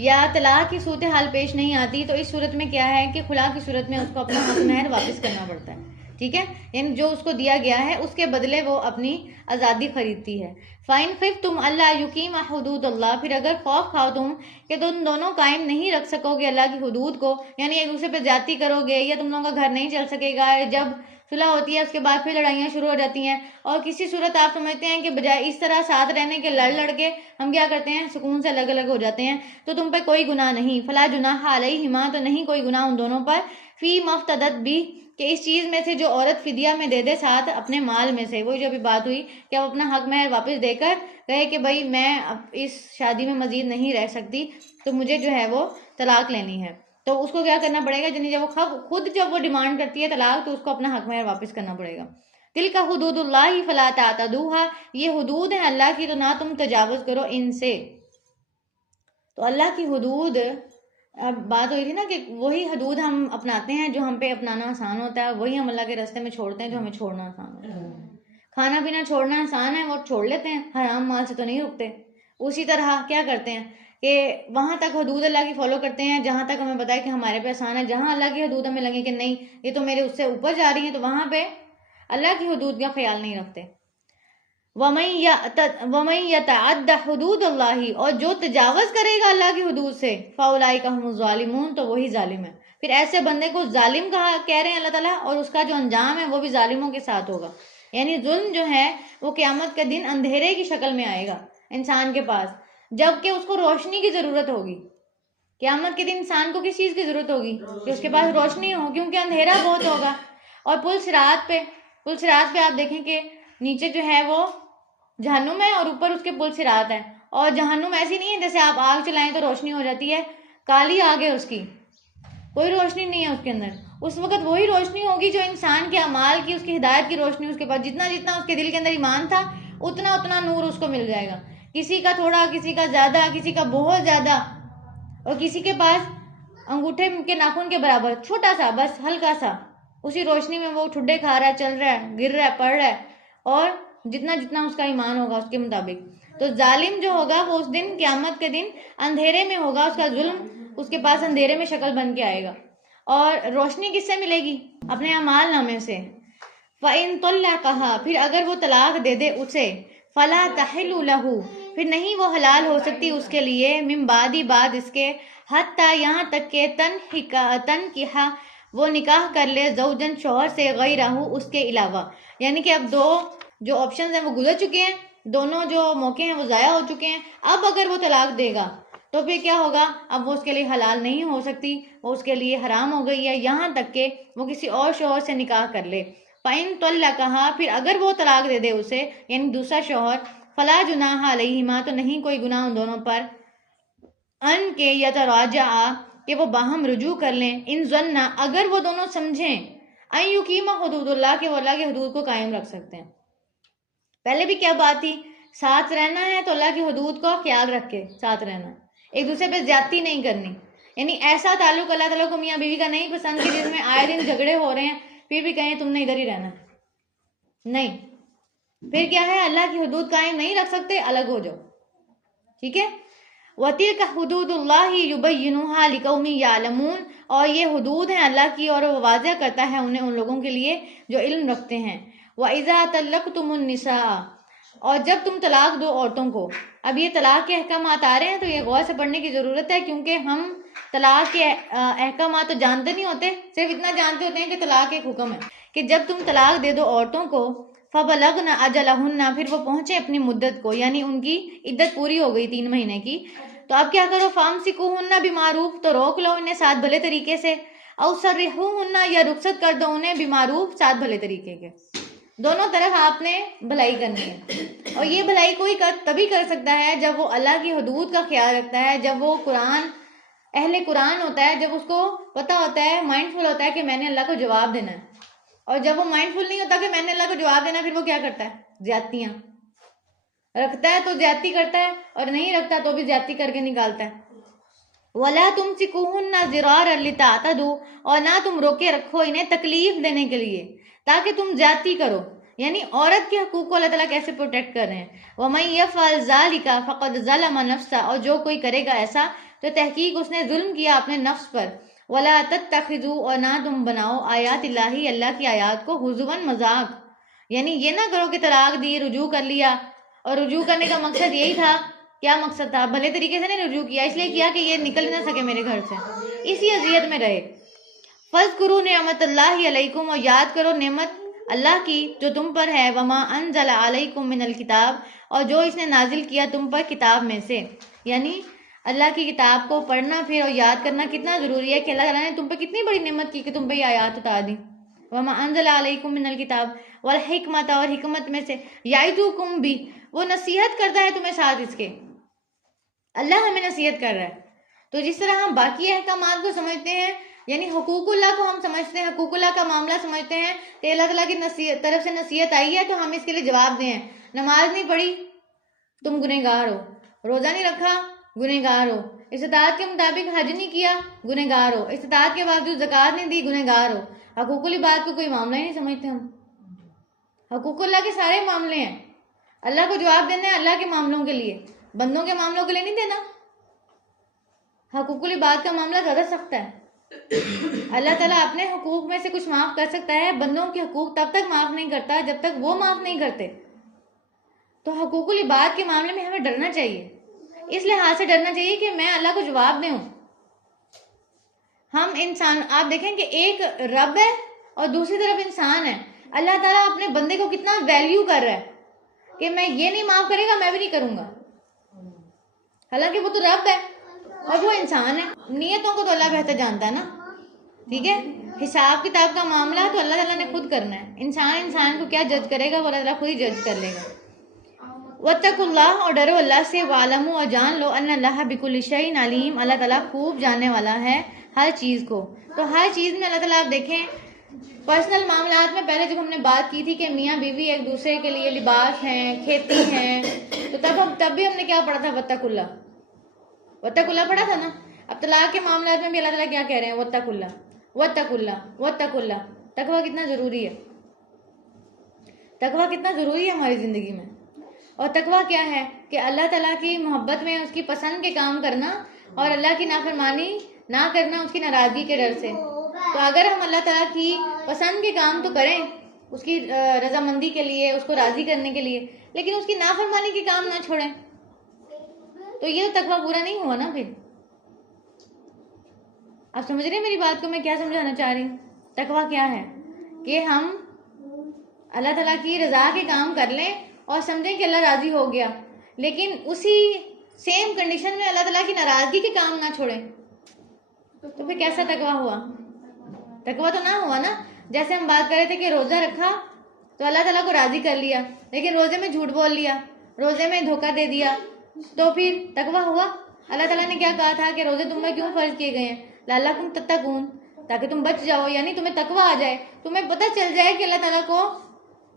یا طلاق کی صورتحال پیش نہیں آتی تو اس صورت میں کیا ہے کہ کھلا کی صورت میں اس کو اپنا حق مہر واپس کرنا پڑتا ہے. ٹھیک ہے. یعنی جو اس کو دیا گیا ہے اس کے بدلے وہ اپنی آزادی خریدتی ہے. فَإِن خِفْتُمْ أَلَّا يُقِيمَ حُدُودَ اللَّهِ، پھر اگر خوف کھاؤ تم کہ تم دونوں قائم نہیں رکھ سکو گے اللہ کی حدود کو، یعنی ایک دوسرے پہ زیادتی کرو گے یا تم لوگوں کا گھر نہیں چل سکے گا، جب صلح ہوتی ہے اس کے بعد پھر لڑائیاں شروع ہو جاتی ہیں اور کسی صورت آپ سمجھتے ہیں کہ بجائے اس طرح ساتھ رہنے کے لڑ کے ہم کیا کرتے ہیں سکون سے الگ الگ ہو جاتے ہیں، تو تم پہ کوئی گناہ نہیں. فلا جناح علیہما، تو نہیں کوئی گناہ ان دونوں پر. فی مفتدت بھی، کہ اس چیز میں سے جو عورت فدیہ میں دے دے ساتھ اپنے مال میں سے. وہی جو ابھی بات ہوئی کہ اب اپنا حق مہر واپس دے کر کہے کہ بھائی میں اب اس شادی میں مزید نہیں رہ سکتی تو مجھے جو ہے وہ طلاق لینی ہے. تو اس کو کیا کرنا پڑے گا؟ جب وہ خود جب وہ ڈیمانڈ کرتی ہے طلاق تو اس کو اپنا حق مہر واپس کرنا پڑے گا. تلک حدود اللہ فلا تعتدوها، یہ حدود ہیں اللہ کی تو نہ تم تجاوز کرو ان سے. تو اللہ کی حدود، اب بات ہوئی تھی نا کہ وہی حدود ہم اپناتے ہیں جو ہم پہ اپنانا آسان ہوتا ہے، وہی ہم اللہ کے راستے میں چھوڑتے ہیں جو ہمیں چھوڑنا آسان ہوتا ہے. کھانا پینا چھوڑنا آسان ہے وہ چھوڑ لیتے ہیں، حرام مال سے تو نہیں رکتے. اسی طرح کیا کرتے ہیں کہ وہاں تک حدود اللہ کی فالو کرتے ہیں جہاں تک ہمیں پتا ہے کہ ہمارے پہ آسان ہے. جہاں اللہ کی حدود ہمیں لگے کہ نہیں یہ تو میرے اس سے اوپر جا رہی ہیں، تو وہاں پہ اللہ کی حدود کا خیال نہیں رکھتے. وَمَن يَتَعَدَّ حُدُودَ اللَّهِ، اور جو تجاوز کرے گا اللہ کی حدود سے، فَأُولَٰئِكَ هُمُ الظَّالِمُونَ، تو وہی ظالم ہے. پھر ایسے بندے کو ظالم کہہ رہے ہیں اللہ تعالیٰ، اور اس کا جو انجام ہے وہ بھی ظالموں کے ساتھ ہوگا. یعنی ظلم جو ہے وہ قیامت کے دن اندھیرے کی شکل میں آئے گا انسان کے پاس، جبکہ اس کو روشنی کی ضرورت ہوگی. قیامت کے دن انسان کو کس چیز کی ضرورت ہوگی؟ کہ اس کے پاس روشنی ہو، کیونکہ اندھیرا بہت ہوگا. اور پل صراط پہ آپ دیکھیں کہ نیچے جو ہے وہ جہنم ہے اور اوپر اس کے پل صراط ہے. اور جہنم ایسی نہیں ہے جیسے آپ آگ چلائیں تو روشنی ہو جاتی ہے، کالی آگ ہے اس کی، کوئی روشنی نہیں ہے اس کے اندر. اس وقت وہی روشنی ہوگی جو انسان کے اعمال کی، اس کی ہدایت کی روشنی. اس کے پاس جتنا اس کے دل کے اندر ایمان تھا اتنا نور اس کو مل جائے گا. کسی کا تھوڑا، کسی کا زیادہ، کسی کا بہت زیادہ، اور کسی کے پاس انگوٹھے کے ناخن کے برابر چھوٹا سا، بس ہلکا سا. اسی روشنی میں وہ ٹھڈے کھا رہا ہے، چل رہا ہے، گر رہا ہے، پڑھ رہا ہے، اور جتنا اس کا ایمان ہوگا اس کے مطابق. تو ظالم جو ہوگا وہ اس دن قیامت کے دن اندھیرے میں ہوگا، اس کا ظلم اس کے پاس اندھیرے میں شکل بن کے آئے گا. اور روشنی کس سے ملے گی؟ اپنے اعمال نامے سے. فَإِن طَلَّقَهَا، پھر اگر وہ طلاق دے دے اسے، فَلَا تَحِلُّ لَهُ، پھر نہیں وہ حلال ہو سکتی اس کے لیے، من بعد اس کے، حتیٰ یہاں تک کہ تنکحہ وہ نکاح کر لے، زوجن شوہر سے، غیرہ اس کے علاوہ. یعنی کہ اب دو جو آپشنز ہیں وہ گزر چکے ہیں، دونوں جو موقع ہیں وہ ضائع ہو چکے ہیں. اب اگر وہ طلاق دے گا تو پھر کیا ہوگا؟ اب وہ اس کے لیے حلال نہیں ہو سکتی، وہ اس کے لیے حرام ہو گئی ہے، یہاں تک کہ وہ کسی اور شوہر سے نکاح کر لے. فَإِن طَلَّقَهَا، پھر اگر وہ طلاق دے دے اسے، یعنی دوسرا شوہر، فَلَا جُنَاحَ عَلَيْهِمَا، تو نہیں کوئی گناہ ان دونوں پر، ان کے یتراجعا، کہ وہ باہم رجوع کر لیں، ان ظنّا، اگر وہ دونوں سمجھیں، ان یقیما حدود اللہ، کہ وہ اللہ کی حدود کو قائم رکھ سکتے ہیں. پہلے بھی کیا بات تھی؟ ساتھ رہنا ہے تو اللہ کی حدود کو خیال رکھ کے ساتھ رہنا ہے، ایک دوسرے پہ زیادتی نہیں کرنی. یعنی ایسا تعلق اللہ تعالیٰ کو میاں بیوی کا نہیں پسند کہ جس میں آئے دن جھگڑے ہو رہے ہیں پھر بھی کہیں تم نے ادھر ہی رہنا ہے. نہیں، پھر کیا ہے؟ اللہ کی حدود قائم نہیں رکھ سکتے، الگ ہو جاؤ. ٹھیک ہے؟ وَتِلْكَ حُدُودُ اللَّهِ يُبَيِّنُهَا لِقَوْمٍ يَعْلَمُونَ، اور یہ حدود ہیں اللہ کی اور وہ واضح کرتا ہے انہیں ان لوگوں کے لیے جو علم رکھتے ہیں. وَإِذَا طَلَّقْتُمُ النِّسَاءَ، اور جب تم طلاق دو عورتوں کو. اب یہ طلاق کے احکامات آ رہے ہیں تو یہ غور سے پڑھنے کی ضرورت ہے، کیونکہ ہم طلاق کے احکامات تو جانتے نہیں ہوتے، صرف اتنا جانتے ہوتے ہیں کہ طلاق ایک حکم ہے کہ جب تم طلاق دے دو عورتوں کو، فَبَلَغْنَ أَجَلَهُنَّ، پھر وہ پہنچے اپنی مدت کو، یعنی ان کی عدت پوری ہو گئی 3 مہینے کی، تو اب کیا کرو؟ فَامْسِكُوهُنَّ بِمَعْرُوف، تو روک لو انہیں ساتھ بھلے طریقے سے، او سَرِّحُوهُنَّ، یا رخصت کر دو انہیں، بِمَعْرُوف، ساتھ بھلے طریقے کے. دونوں طرف آپ نے بھلائی کرنی ہے. اور یہ بھلائی کوئی تبھی کر سکتا ہے جب وہ اللہ کی حدود کا خیال رکھتا ہے، جب وہ اہل قرآن ہوتا ہے، جب اس کو پتہ ہوتا ہے، مائنڈ فل ہوتا ہے کہ میں نے اللہ کو جواب دینا ہے. اور جب وہ مائنڈ فل نہیں ہوتا کہ میں نے اللہ کو جواب دینا، پھر وہ کیا کرتا ہے؟ زیادتیاں رکھتا ہے تو زیادتی کرتا ہے، اور نہیں رکھتا تو بھی زیادتی کر کے نکالتا ہے. وَلَا تُمْسِكُوهُنَّ ضِرَارًا لِتَعْتَدُوا، اور نہ تم روکے رکھو انہیں تکلیف دینے کے لیے تاکہ تم زیادتی کرو. یعنی عورت کے حقوق کو اللہ تعالیٰ کیسے پروٹیکٹ کر رہے ہیں. وَمَن يَفْعَلْ ذَلِكَ فَقَدْ ظَلَمَ نَفْسَهُ، اور جو کوئی کرے گا ایسا تو تحقیق اس نے ظلم کیا اپنے نفس پر. وَلَا تَتَّخِذُوا، اور نہ تم بناؤ، آیات اللہ، اللہ کی آیات کو، ہزواً مذاق. یعنی یہ نہ کرو کہ طلاق دی، رجوع کر لیا، اور رجوع کرنے کا مقصد یہی تھا. کیا مقصد تھا؟ بھلے طریقے سے نہیں رجوع کیا، اس لیے کیا کہ یہ نکل نہ سکے میرے گھر سے، اسی اذیت میں رہے. فَاذْكُرُوا نِعْمَتَ اللَّهِ عَلَيْكُمْ، اور یاد کرو نعمت اللہ کی جو تم پر ہے. وَمَا أَنزَلَ عَلَيْكُمْ مِنَ الْكِتَابِ، اور جو اس نے نازل کیا تم پر کتاب میں سے. یعنی اللہ کی کتاب کو پڑھنا پھر اور یاد کرنا کتنا ضروری ہے کہ اللہ تعالیٰ نے تم پہ کتنی بڑی نعمت کی کہ تم پہ یہ آیات اتار دی. وَمَا أَنزَلَ عَلَيْكُمْ مِنَ الْكِتَابِ وَالْحِكْمَةَ، اور حکمت میں سے. يَعِظُكُمْ بِهِ، وہ نصیحت کرتا ہے تمہیں ساتھ اس کے. اللہ ہمیں نصیحت کر رہا ہے. تو جس طرح ہم باقی احکامات کو سمجھتے ہیں، یعنی حقوق اللہ کو ہم سمجھتے ہیں، حقوق اللہ کا معاملہ سمجھتے ہیں کہ اللہ تعالیٰ کی طرف سے نصیحت آئی ہے تو ہم اس کے لیے جواب دیں. نماز نہیں پڑھی، تم گنہگار ہو. روزہ نہیں رکھا، گنہگار ہو. استطاعت کے مطابق حج نہیں کیا، گنہگار ہو. استطاعت کے باوجود زکوٰۃ نہیں دی، گنہگار ہو. حقوق العباد کو کوئی معاملہ ہی نہیں سمجھتے ہم. حقوق اللہ کے سارے معاملے ہیں. اللہ کو جواب دینا ہے اللہ کے معاملوں کے لیے، بندوں کے معاملوں کے لیے نہیں دینا. حقوق العباد کا معاملہ زیادہ سخت ہے. اللہ تعالیٰ اپنے حقوق میں سے کچھ معاف کر سکتا ہے, بندوں کے حقوق تب تک معاف نہیں کرتا جب تک وہ معاف نہیں کرتے. تو حقوق العباد کے معاملے میں ہمیں ڈرنا چاہیے, اس لحاظ سے ڈرنا چاہیے کہ میں اللہ کو جواب دوں. ہم انسان, آپ دیکھیں کہ ایک رب ہے اور دوسری طرف انسان ہے. اللہ تعالیٰ اپنے بندے کو کتنا ویلیو کر رہا ہے کہ میں یہ نہیں معاف کرے گا میں بھی نہیں کروں گا, حالانکہ وہ تو رب ہے اور وہ انسان ہے. نیتوں کو تو اللہ بہتر جانتا ہے نا, ٹھیک ہے. حساب کتاب کا معاملہ تو اللہ تعالیٰ نے خود کرنا ہے. انسان کو کیا جج کرے گا, وہ اللہ تعالیٰ خود ہی جج کر لے گا. واتقوا اللہ, اور ڈرو اللہ سے. وَاعْلَمُوا, اور جان لو, ان اللہ بِكُلِّ شَيْءٍ عَلِيمٌ, اللہ تعالیٰ خوب جاننے والا ہے ہر چیز کو. تو ہر چیز میں اللہ تعالیٰ, آپ دیکھیں پرسنل معاملات میں پہلے جب ہم نے بات کی تھی کہ میاں بیوی ایک دوسرے کے لیے لباس ہیں, کھیتی ہیں, تو تب بھی ہم نے کیا پڑھا تھا, واتقوا اللہ. واتقوا اللہ پڑھا تھا نا. اب طلاق کے معاملات میں بھی اللہ تعالیٰ کیا کہہ رہے ہیں, واتقوا اللہ, واتقوا اللہ, واتقوا اللہ. تقویٰ کتنا ضروری ہے, تقویٰ کتنا ضروری ہے ہماری زندگی میں. اور تقویٰ کیا ہے کہ اللہ تعالیٰ کی محبت میں اس کی پسند کے کام کرنا اور اللہ کی نافرمانی نہ کرنا اس کی ناراضگی کے ڈر سے. تو اگر ہم اللہ تعالیٰ کی پسند کے کام تو کریں اس کی رضامندی کے لیے, اس کو راضی کرنے کے لیے, لیکن اس کی نافرمانی کے کام نہ چھوڑیں, تو یہ تقویٰ پورا نہیں ہوا نا. پھر آپ سمجھ رہے ہیں میری بات کو, میں کیا سمجھانا چاہ رہی ہوں. تقویٰ کیا ہے کہ ہم اللہ تعالیٰ کی رضا کے کام کر لیں اور سمجھیں کہ اللہ راضی ہو گیا, لیکن اسی سیم کنڈیشن میں اللہ تعالیٰ کی ناراضگی کے کام نہ چھوڑیں. تو پھر کیسا تقویٰ ہوا, تقویٰ تو نہ ہوا نا. جیسے ہم بات کر رہے تھے کہ روزہ رکھا تو اللہ تعالیٰ کو راضی کر لیا, لیکن روزے میں جھوٹ بول لیا, روزے میں دھوکہ دے دیا, تو پھر تقویٰ ہوا. اللہ تعالیٰ نے کیا کہا تھا کہ روزے تم پر کیوں فرض کیے گئے ہیں, لعلکم تتقون, تاکہ تم بچ جاؤ, یعنی تمہیں تقویٰ آ جائے, تمہیں پتہ چل جائے کہ اللہ تعالیٰ کو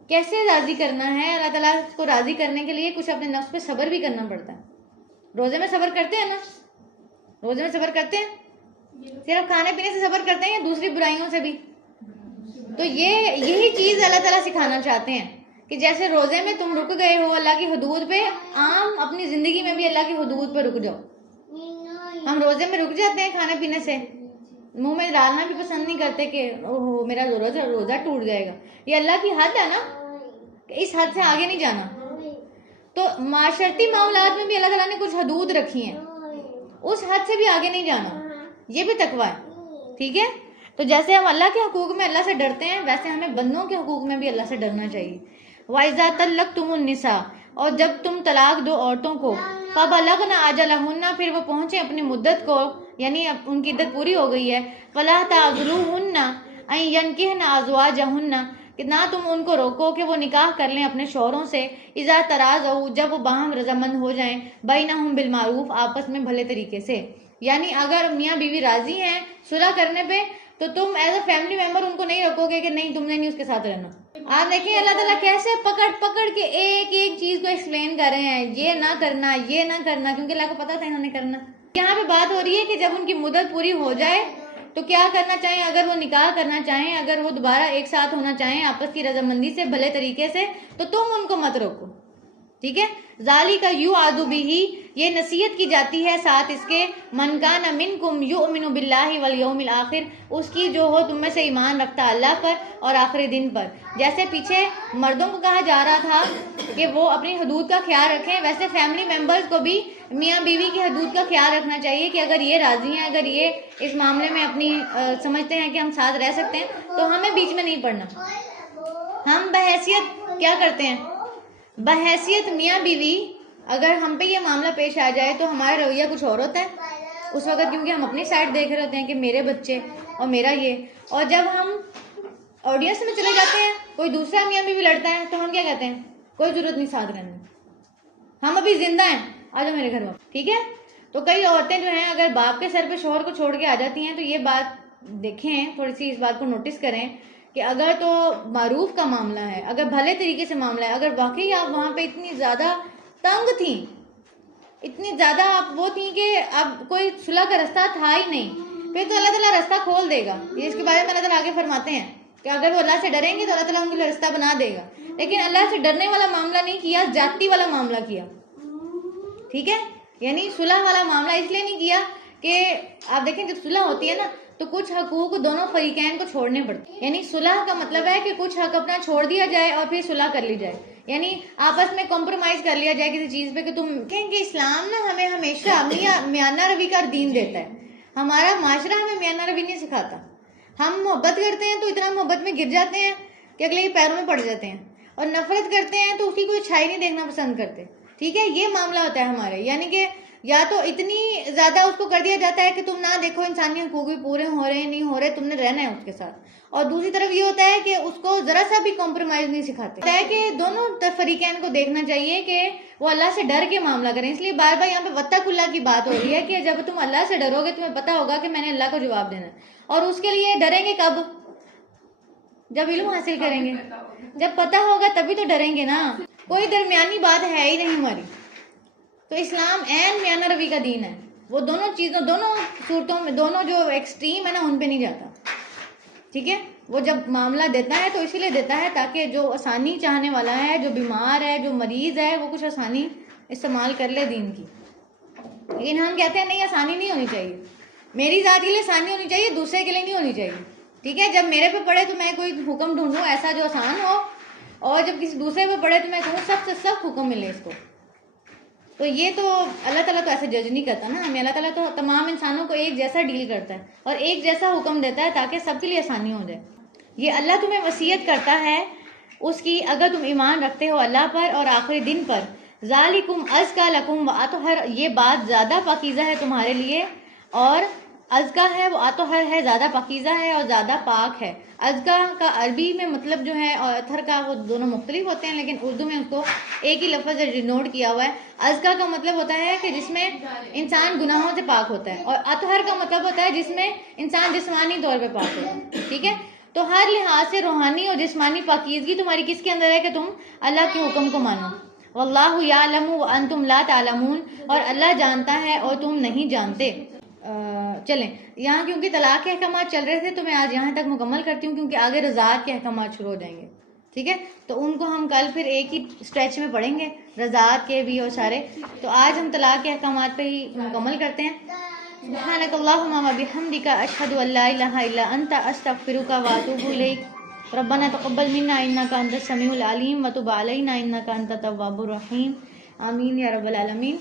کیسے راضی کرنا ہے. اللہ تعالیٰ کو راضی کرنے کے لیے کچھ اپنے نفس پہ صبر بھی کرنا پڑتا ہے. روزے میں صبر کرتے ہیں نا, روزے میں صبر کرتے ہیں, صرف کھانے پینے سے صبر کرتے ہیں یا دوسری برائیوں سے بھی. تو یہی چیز اللہ تعالیٰ سکھانا چاہتے ہیں کہ جیسے روزے میں تم رک گئے ہو اللہ کی حدود پہ, عام اپنی زندگی میں بھی اللہ کی حدود پہ رک جاؤ. ہم روزے میں رک جاتے ہیں کھانے پینے سے, منہ میں ڈالنا بھی پسند نہیں کرتے کہ اوہ میرا روزہ ٹوٹ جائے گا. یہ اللہ کی حد ہے نا, کہ اس حد سے آگے نہیں جانا. تو معاشرتی معاملات میں بھی اللہ تعالیٰ نے کچھ حدود رکھی ہیں, اس حد سے بھی آگے نہیں جانا. یہ بھی تقویٰ ہے, ٹھیک ہے. تو جیسے ہم اللہ کے حقوق میں اللہ سے ڈرتے ہیں, ویسے ہمیں بندوں کے حقوق میں بھی اللہ سے ڈرنا چاہیے. وَإِذَا طَلَّقْتُمُ النِّسَاءَ, اور جب تم طلاق دو عورتوں کو, فَبَلَغْنَ أَجَلَهُنَّ, پھر وہ پہنچے اپنی مدت کو, یعنی اب ان کی عدت پوری ہو گئی ہے. فَلَا تَعْضُلُوهُنَّ أَن يَنكِحْنَ أَزْوَاجَهُنَّ, کہ نہ تم ان کو روکو کہ وہ نکاح کر لیں اپنے شوہروں سے. اذا تراضوا, جب وہ باہم رضامند ہو جائیں, بینہم بالمعروف, آپس میں بھلے طریقے سے. یعنی اگر میاں بیوی راضی ہیں صلح کرنے پہ, تو تم ایز اے فیملی ممبر ان کو نہیں رکھو گے کہ نہیں تم نے نہیں اس کے ساتھ رہنا. آپ دیکھیں اللہ تعالیٰ کیسے پکڑ پکڑ کے ایک ایک چیز کو ایکسپلین کر رہے ہیں, یہ نہ کرنا, یہ نہ کرنا, کیونکہ اللہ کو پتا تھا انہوں نے کرنا. یہاں پہ بات ہو رہی ہے کہ جب ان کی مدت پوری ہو جائے تو کیا کرنا چاہیں, اگر وہ نکاح کرنا چاہیں, اگر وہ دوبارہ ایک ساتھ ہونا چاہیں آپس کی رضامندی سے بھلے طریقے سے, تو تم ان کو مت روکو, ٹھیک ہے. ذالک یوعظ بہ, یہ نصیحت کی جاتی ہے ساتھ اس کے, من کان منکم یؤمن باللہ والیوم الآخر, اس کی جو ہو تم میں سے ایمان رکھتا اللہ پر اور آخری دن پر. جیسے پیچھے مردوں کو کہا جا رہا تھا کہ وہ اپنی حدود کا خیال رکھیں, ویسے فیملی ممبرز کو بھی میاں بیوی کی حدود کا خیال رکھنا چاہیے کہ اگر یہ راضی ہیں, اگر یہ اس معاملے میں اپنی سمجھتے ہیں کہ ہم ساتھ رہ سکتے ہیں, تو ہمیں بیچ میں نہیں پڑنا. ہم بحیثیت کیا کرتے ہیں, بحیثیت میاں بیوی, اگر ہم پہ یہ معاملہ پیش آ جائے تو ہمارا رویہ کچھ اور ہوتا ہے اس وقت, کیونکہ ہم اپنی سائڈ دیکھ رہے ہوتے ہیں کہ میرے بچے اور میرا یہ. اور جب ہم آڈینس میں چلے جاتے ہیں, کوئی دوسرا میاں بیوی لڑتا ہے, تو ہم کیا کہتے ہیں, کوئی ضرورت نہیں ساتھ رہنے, ہم ابھی زندہ ہیں, آ جاؤ میرے گھر میں, ٹھیک ہے. تو کئی عورتیں جو ہیں اگر باپ کے سر پہ شوہر کو چھوڑ کے آ جاتی ہیں, تو یہ بات دیکھیں, تھوڑی سی اس بات کو نوٹس کریں کہ اگر تو معروف کا معاملہ ہے, اگر بھلے طریقے سے معاملہ ہے, اگر واقعی آپ وہاں پہ اتنی زیادہ تنگ تھیں, اتنی زیادہ آپ وہ تھیں کہ اب کوئی صلح کا رستہ تھا ہی نہیں, پھر تو اللہ تعالیٰ رستہ کھول دے گا. یہ اس کے بارے میں اللہ تعالیٰ آگے فرماتے ہیں کہ اگر وہ اللہ سے ڈریں گے تو اللہ تعالیٰ ان کے لیے رستہ بنا دے گا. لیکن اللہ سے ڈرنے والا معاملہ نہیں کیا, جاتی والا معاملہ کیا, ٹھیک ہے. یعنی صلح والا معاملہ اس لیے نہیں کیا کہ آپ دیکھیں جب صلح ہوتی ہے نا تو کچھ حقوق دونوں فریقین کو چھوڑنے پڑتے ہیں. یعنی صلح کا مطلب ہے کہ کچھ حق اپنا چھوڑ دیا جائے اور پھر صلح کر لی جائے, یعنی آپس میں کمپرومائز کر لیا جائے کسی چیز پہ کہ تم کہیں کہ اسلام نا ہمیں ہمیشہ میانہ روی کا دین دیتا ہے. ہمارا معاشرہ ہمیں میانہ روی نہیں سکھاتا. ہم محبت کرتے ہیں تو اتنا محبت میں گر جاتے ہیں کہ اگلے کے پیروں میں پڑ جاتے ہیں, اور نفرت کرتے ہیں تو اس کی کوئی اچھائی نہیں دیکھنا پسند کرتے. ٹھیک ہے, یہ معاملہ ہوتا ہے ہمارے, یعنی کہ یا تو اتنی زیادہ اس کو کر دیا جاتا ہے کہ تم نہ دیکھو انسانی حقوق بھی پورے ہو رہے ہیں نہیں ہو رہے, تم نے رہنا ہے اس کے ساتھ. اور دوسری طرف یہ ہوتا ہے کہ اس کو ذرا سا بھی کمپرومائز نہیں سکھاتے. ہوتا ہے کہ دونوں فریقین کو دیکھنا چاہیے کہ وہ اللہ سے ڈر کے معاملہ کریں. اس لیے بار بار یہاں پہ وتق اللہ کی بات ہو رہی ہے کہ جب تم اللہ سے ڈرو گے تمہیں پتا ہوگا کہ میں نے اللہ کو جواب دینا ہے. اور اس کے لیے ڈریں گے کب؟ جب علم حاصل کریں گے, جب پتا ہوگا تبھی تو ڈریں گے نا. کوئی درمیانی بات ہے ہی نہیں ہماری. تو اسلام عین میانہ روی کا دین ہے. وہ دونوں چیزوں, دونوں صورتوں میں, دونوں جو ایکسٹریم ہے نا ان پہ نہیں جاتا. ٹھیک ہے, وہ جب معاملہ دیتا ہے تو اسی لیے دیتا ہے تاکہ جو آسانی چاہنے والا ہے, جو بیمار ہے, جو مریض ہے, وہ کچھ آسانی استعمال کر لے دین کی. لیکن ہم کہتے ہیں نہیں آسانی نہیں ہونی چاہیے, میری ذات کے لیے آسانی ہونی چاہیے, دوسرے کے لیے نہیں ہونی چاہیے. ٹھیک ہے, جب میرے پہ پڑے تو میں کوئی حکم ڈھونڈوں ایسا جو آسان ہو, اور جب کسی دوسرے پہ پڑے تو میں کہوں سب سے سخت حکم ملے اس کو. تو یہ تو اللہ تعالیٰ تو ایسے جج نہیں کرتا نا ہمیں. اللہ تعالیٰ تو تمام انسانوں کو ایک جیسا ڈیل کرتا ہے اور ایک جیسا حکم دیتا ہے تاکہ سب کے لیے آسانی ہو جائے. یہ اللہ تمہیں وصیت کرتا ہے اس کی اگر تم ایمان رکھتے ہو اللہ پر اور آخری دن پر. ذالکم ازکا لکم واطہر, یہ بات زیادہ پاکیزہ ہے تمہارے لیے, اور ازکا ہے وہ اطہر ہے زیادہ پاکیزہ ہے اور زیادہ پاک ہے. ازکا کا عربی میں مطلب جو ہے اور اطہر کا وہ دونوں مختلف ہوتے ہیں, لیکن اردو میں اس کو ایک ہی لفظ نوٹ کیا ہوا ہے. ازکا کا مطلب ہوتا ہے کہ جس میں انسان گناہوں سے پاک ہوتا ہے, اور اطہر کا مطلب ہوتا ہے جس میں انسان جسمانی طور پہ پاک ہوتا ہے. ٹھیک ہے, تو ہر لحاظ سے روحانی اور جسمانی پاکیزگی تمہاری کس کے اندر ہے کہ تم اللہ کے حکم کو مانو. واللہ یعلم وانتم لا تعلمون, اور اللہ جانتا ہے اور تم نہیں جانتے. چلیں یہاں کیونکہ طلاق کے احکامات چل رہے تھے تو میں آج یہاں تک مکمل کرتی ہوں, کیونکہ آگے رضاعت کے احکامات شروع ہو جائیں گے. ٹھیک ہے, تو ان کو ہم کل پھر ایک ہی اسٹریچ میں پڑھیں گے, رضاعت کے بھی اور سارے. تو آج ہم طلاق کے احکامات پہ ہی مکمل کرتے ہیں. سبحانک اللہم و بحمدک اشہد ان لا الہ الا انت استغفرک و اتوب الیک. ربنا تقبل منا انک انت السمیع العلیم وتب علینا انک انت التواب الرحیم. آمین یا رب العالمین.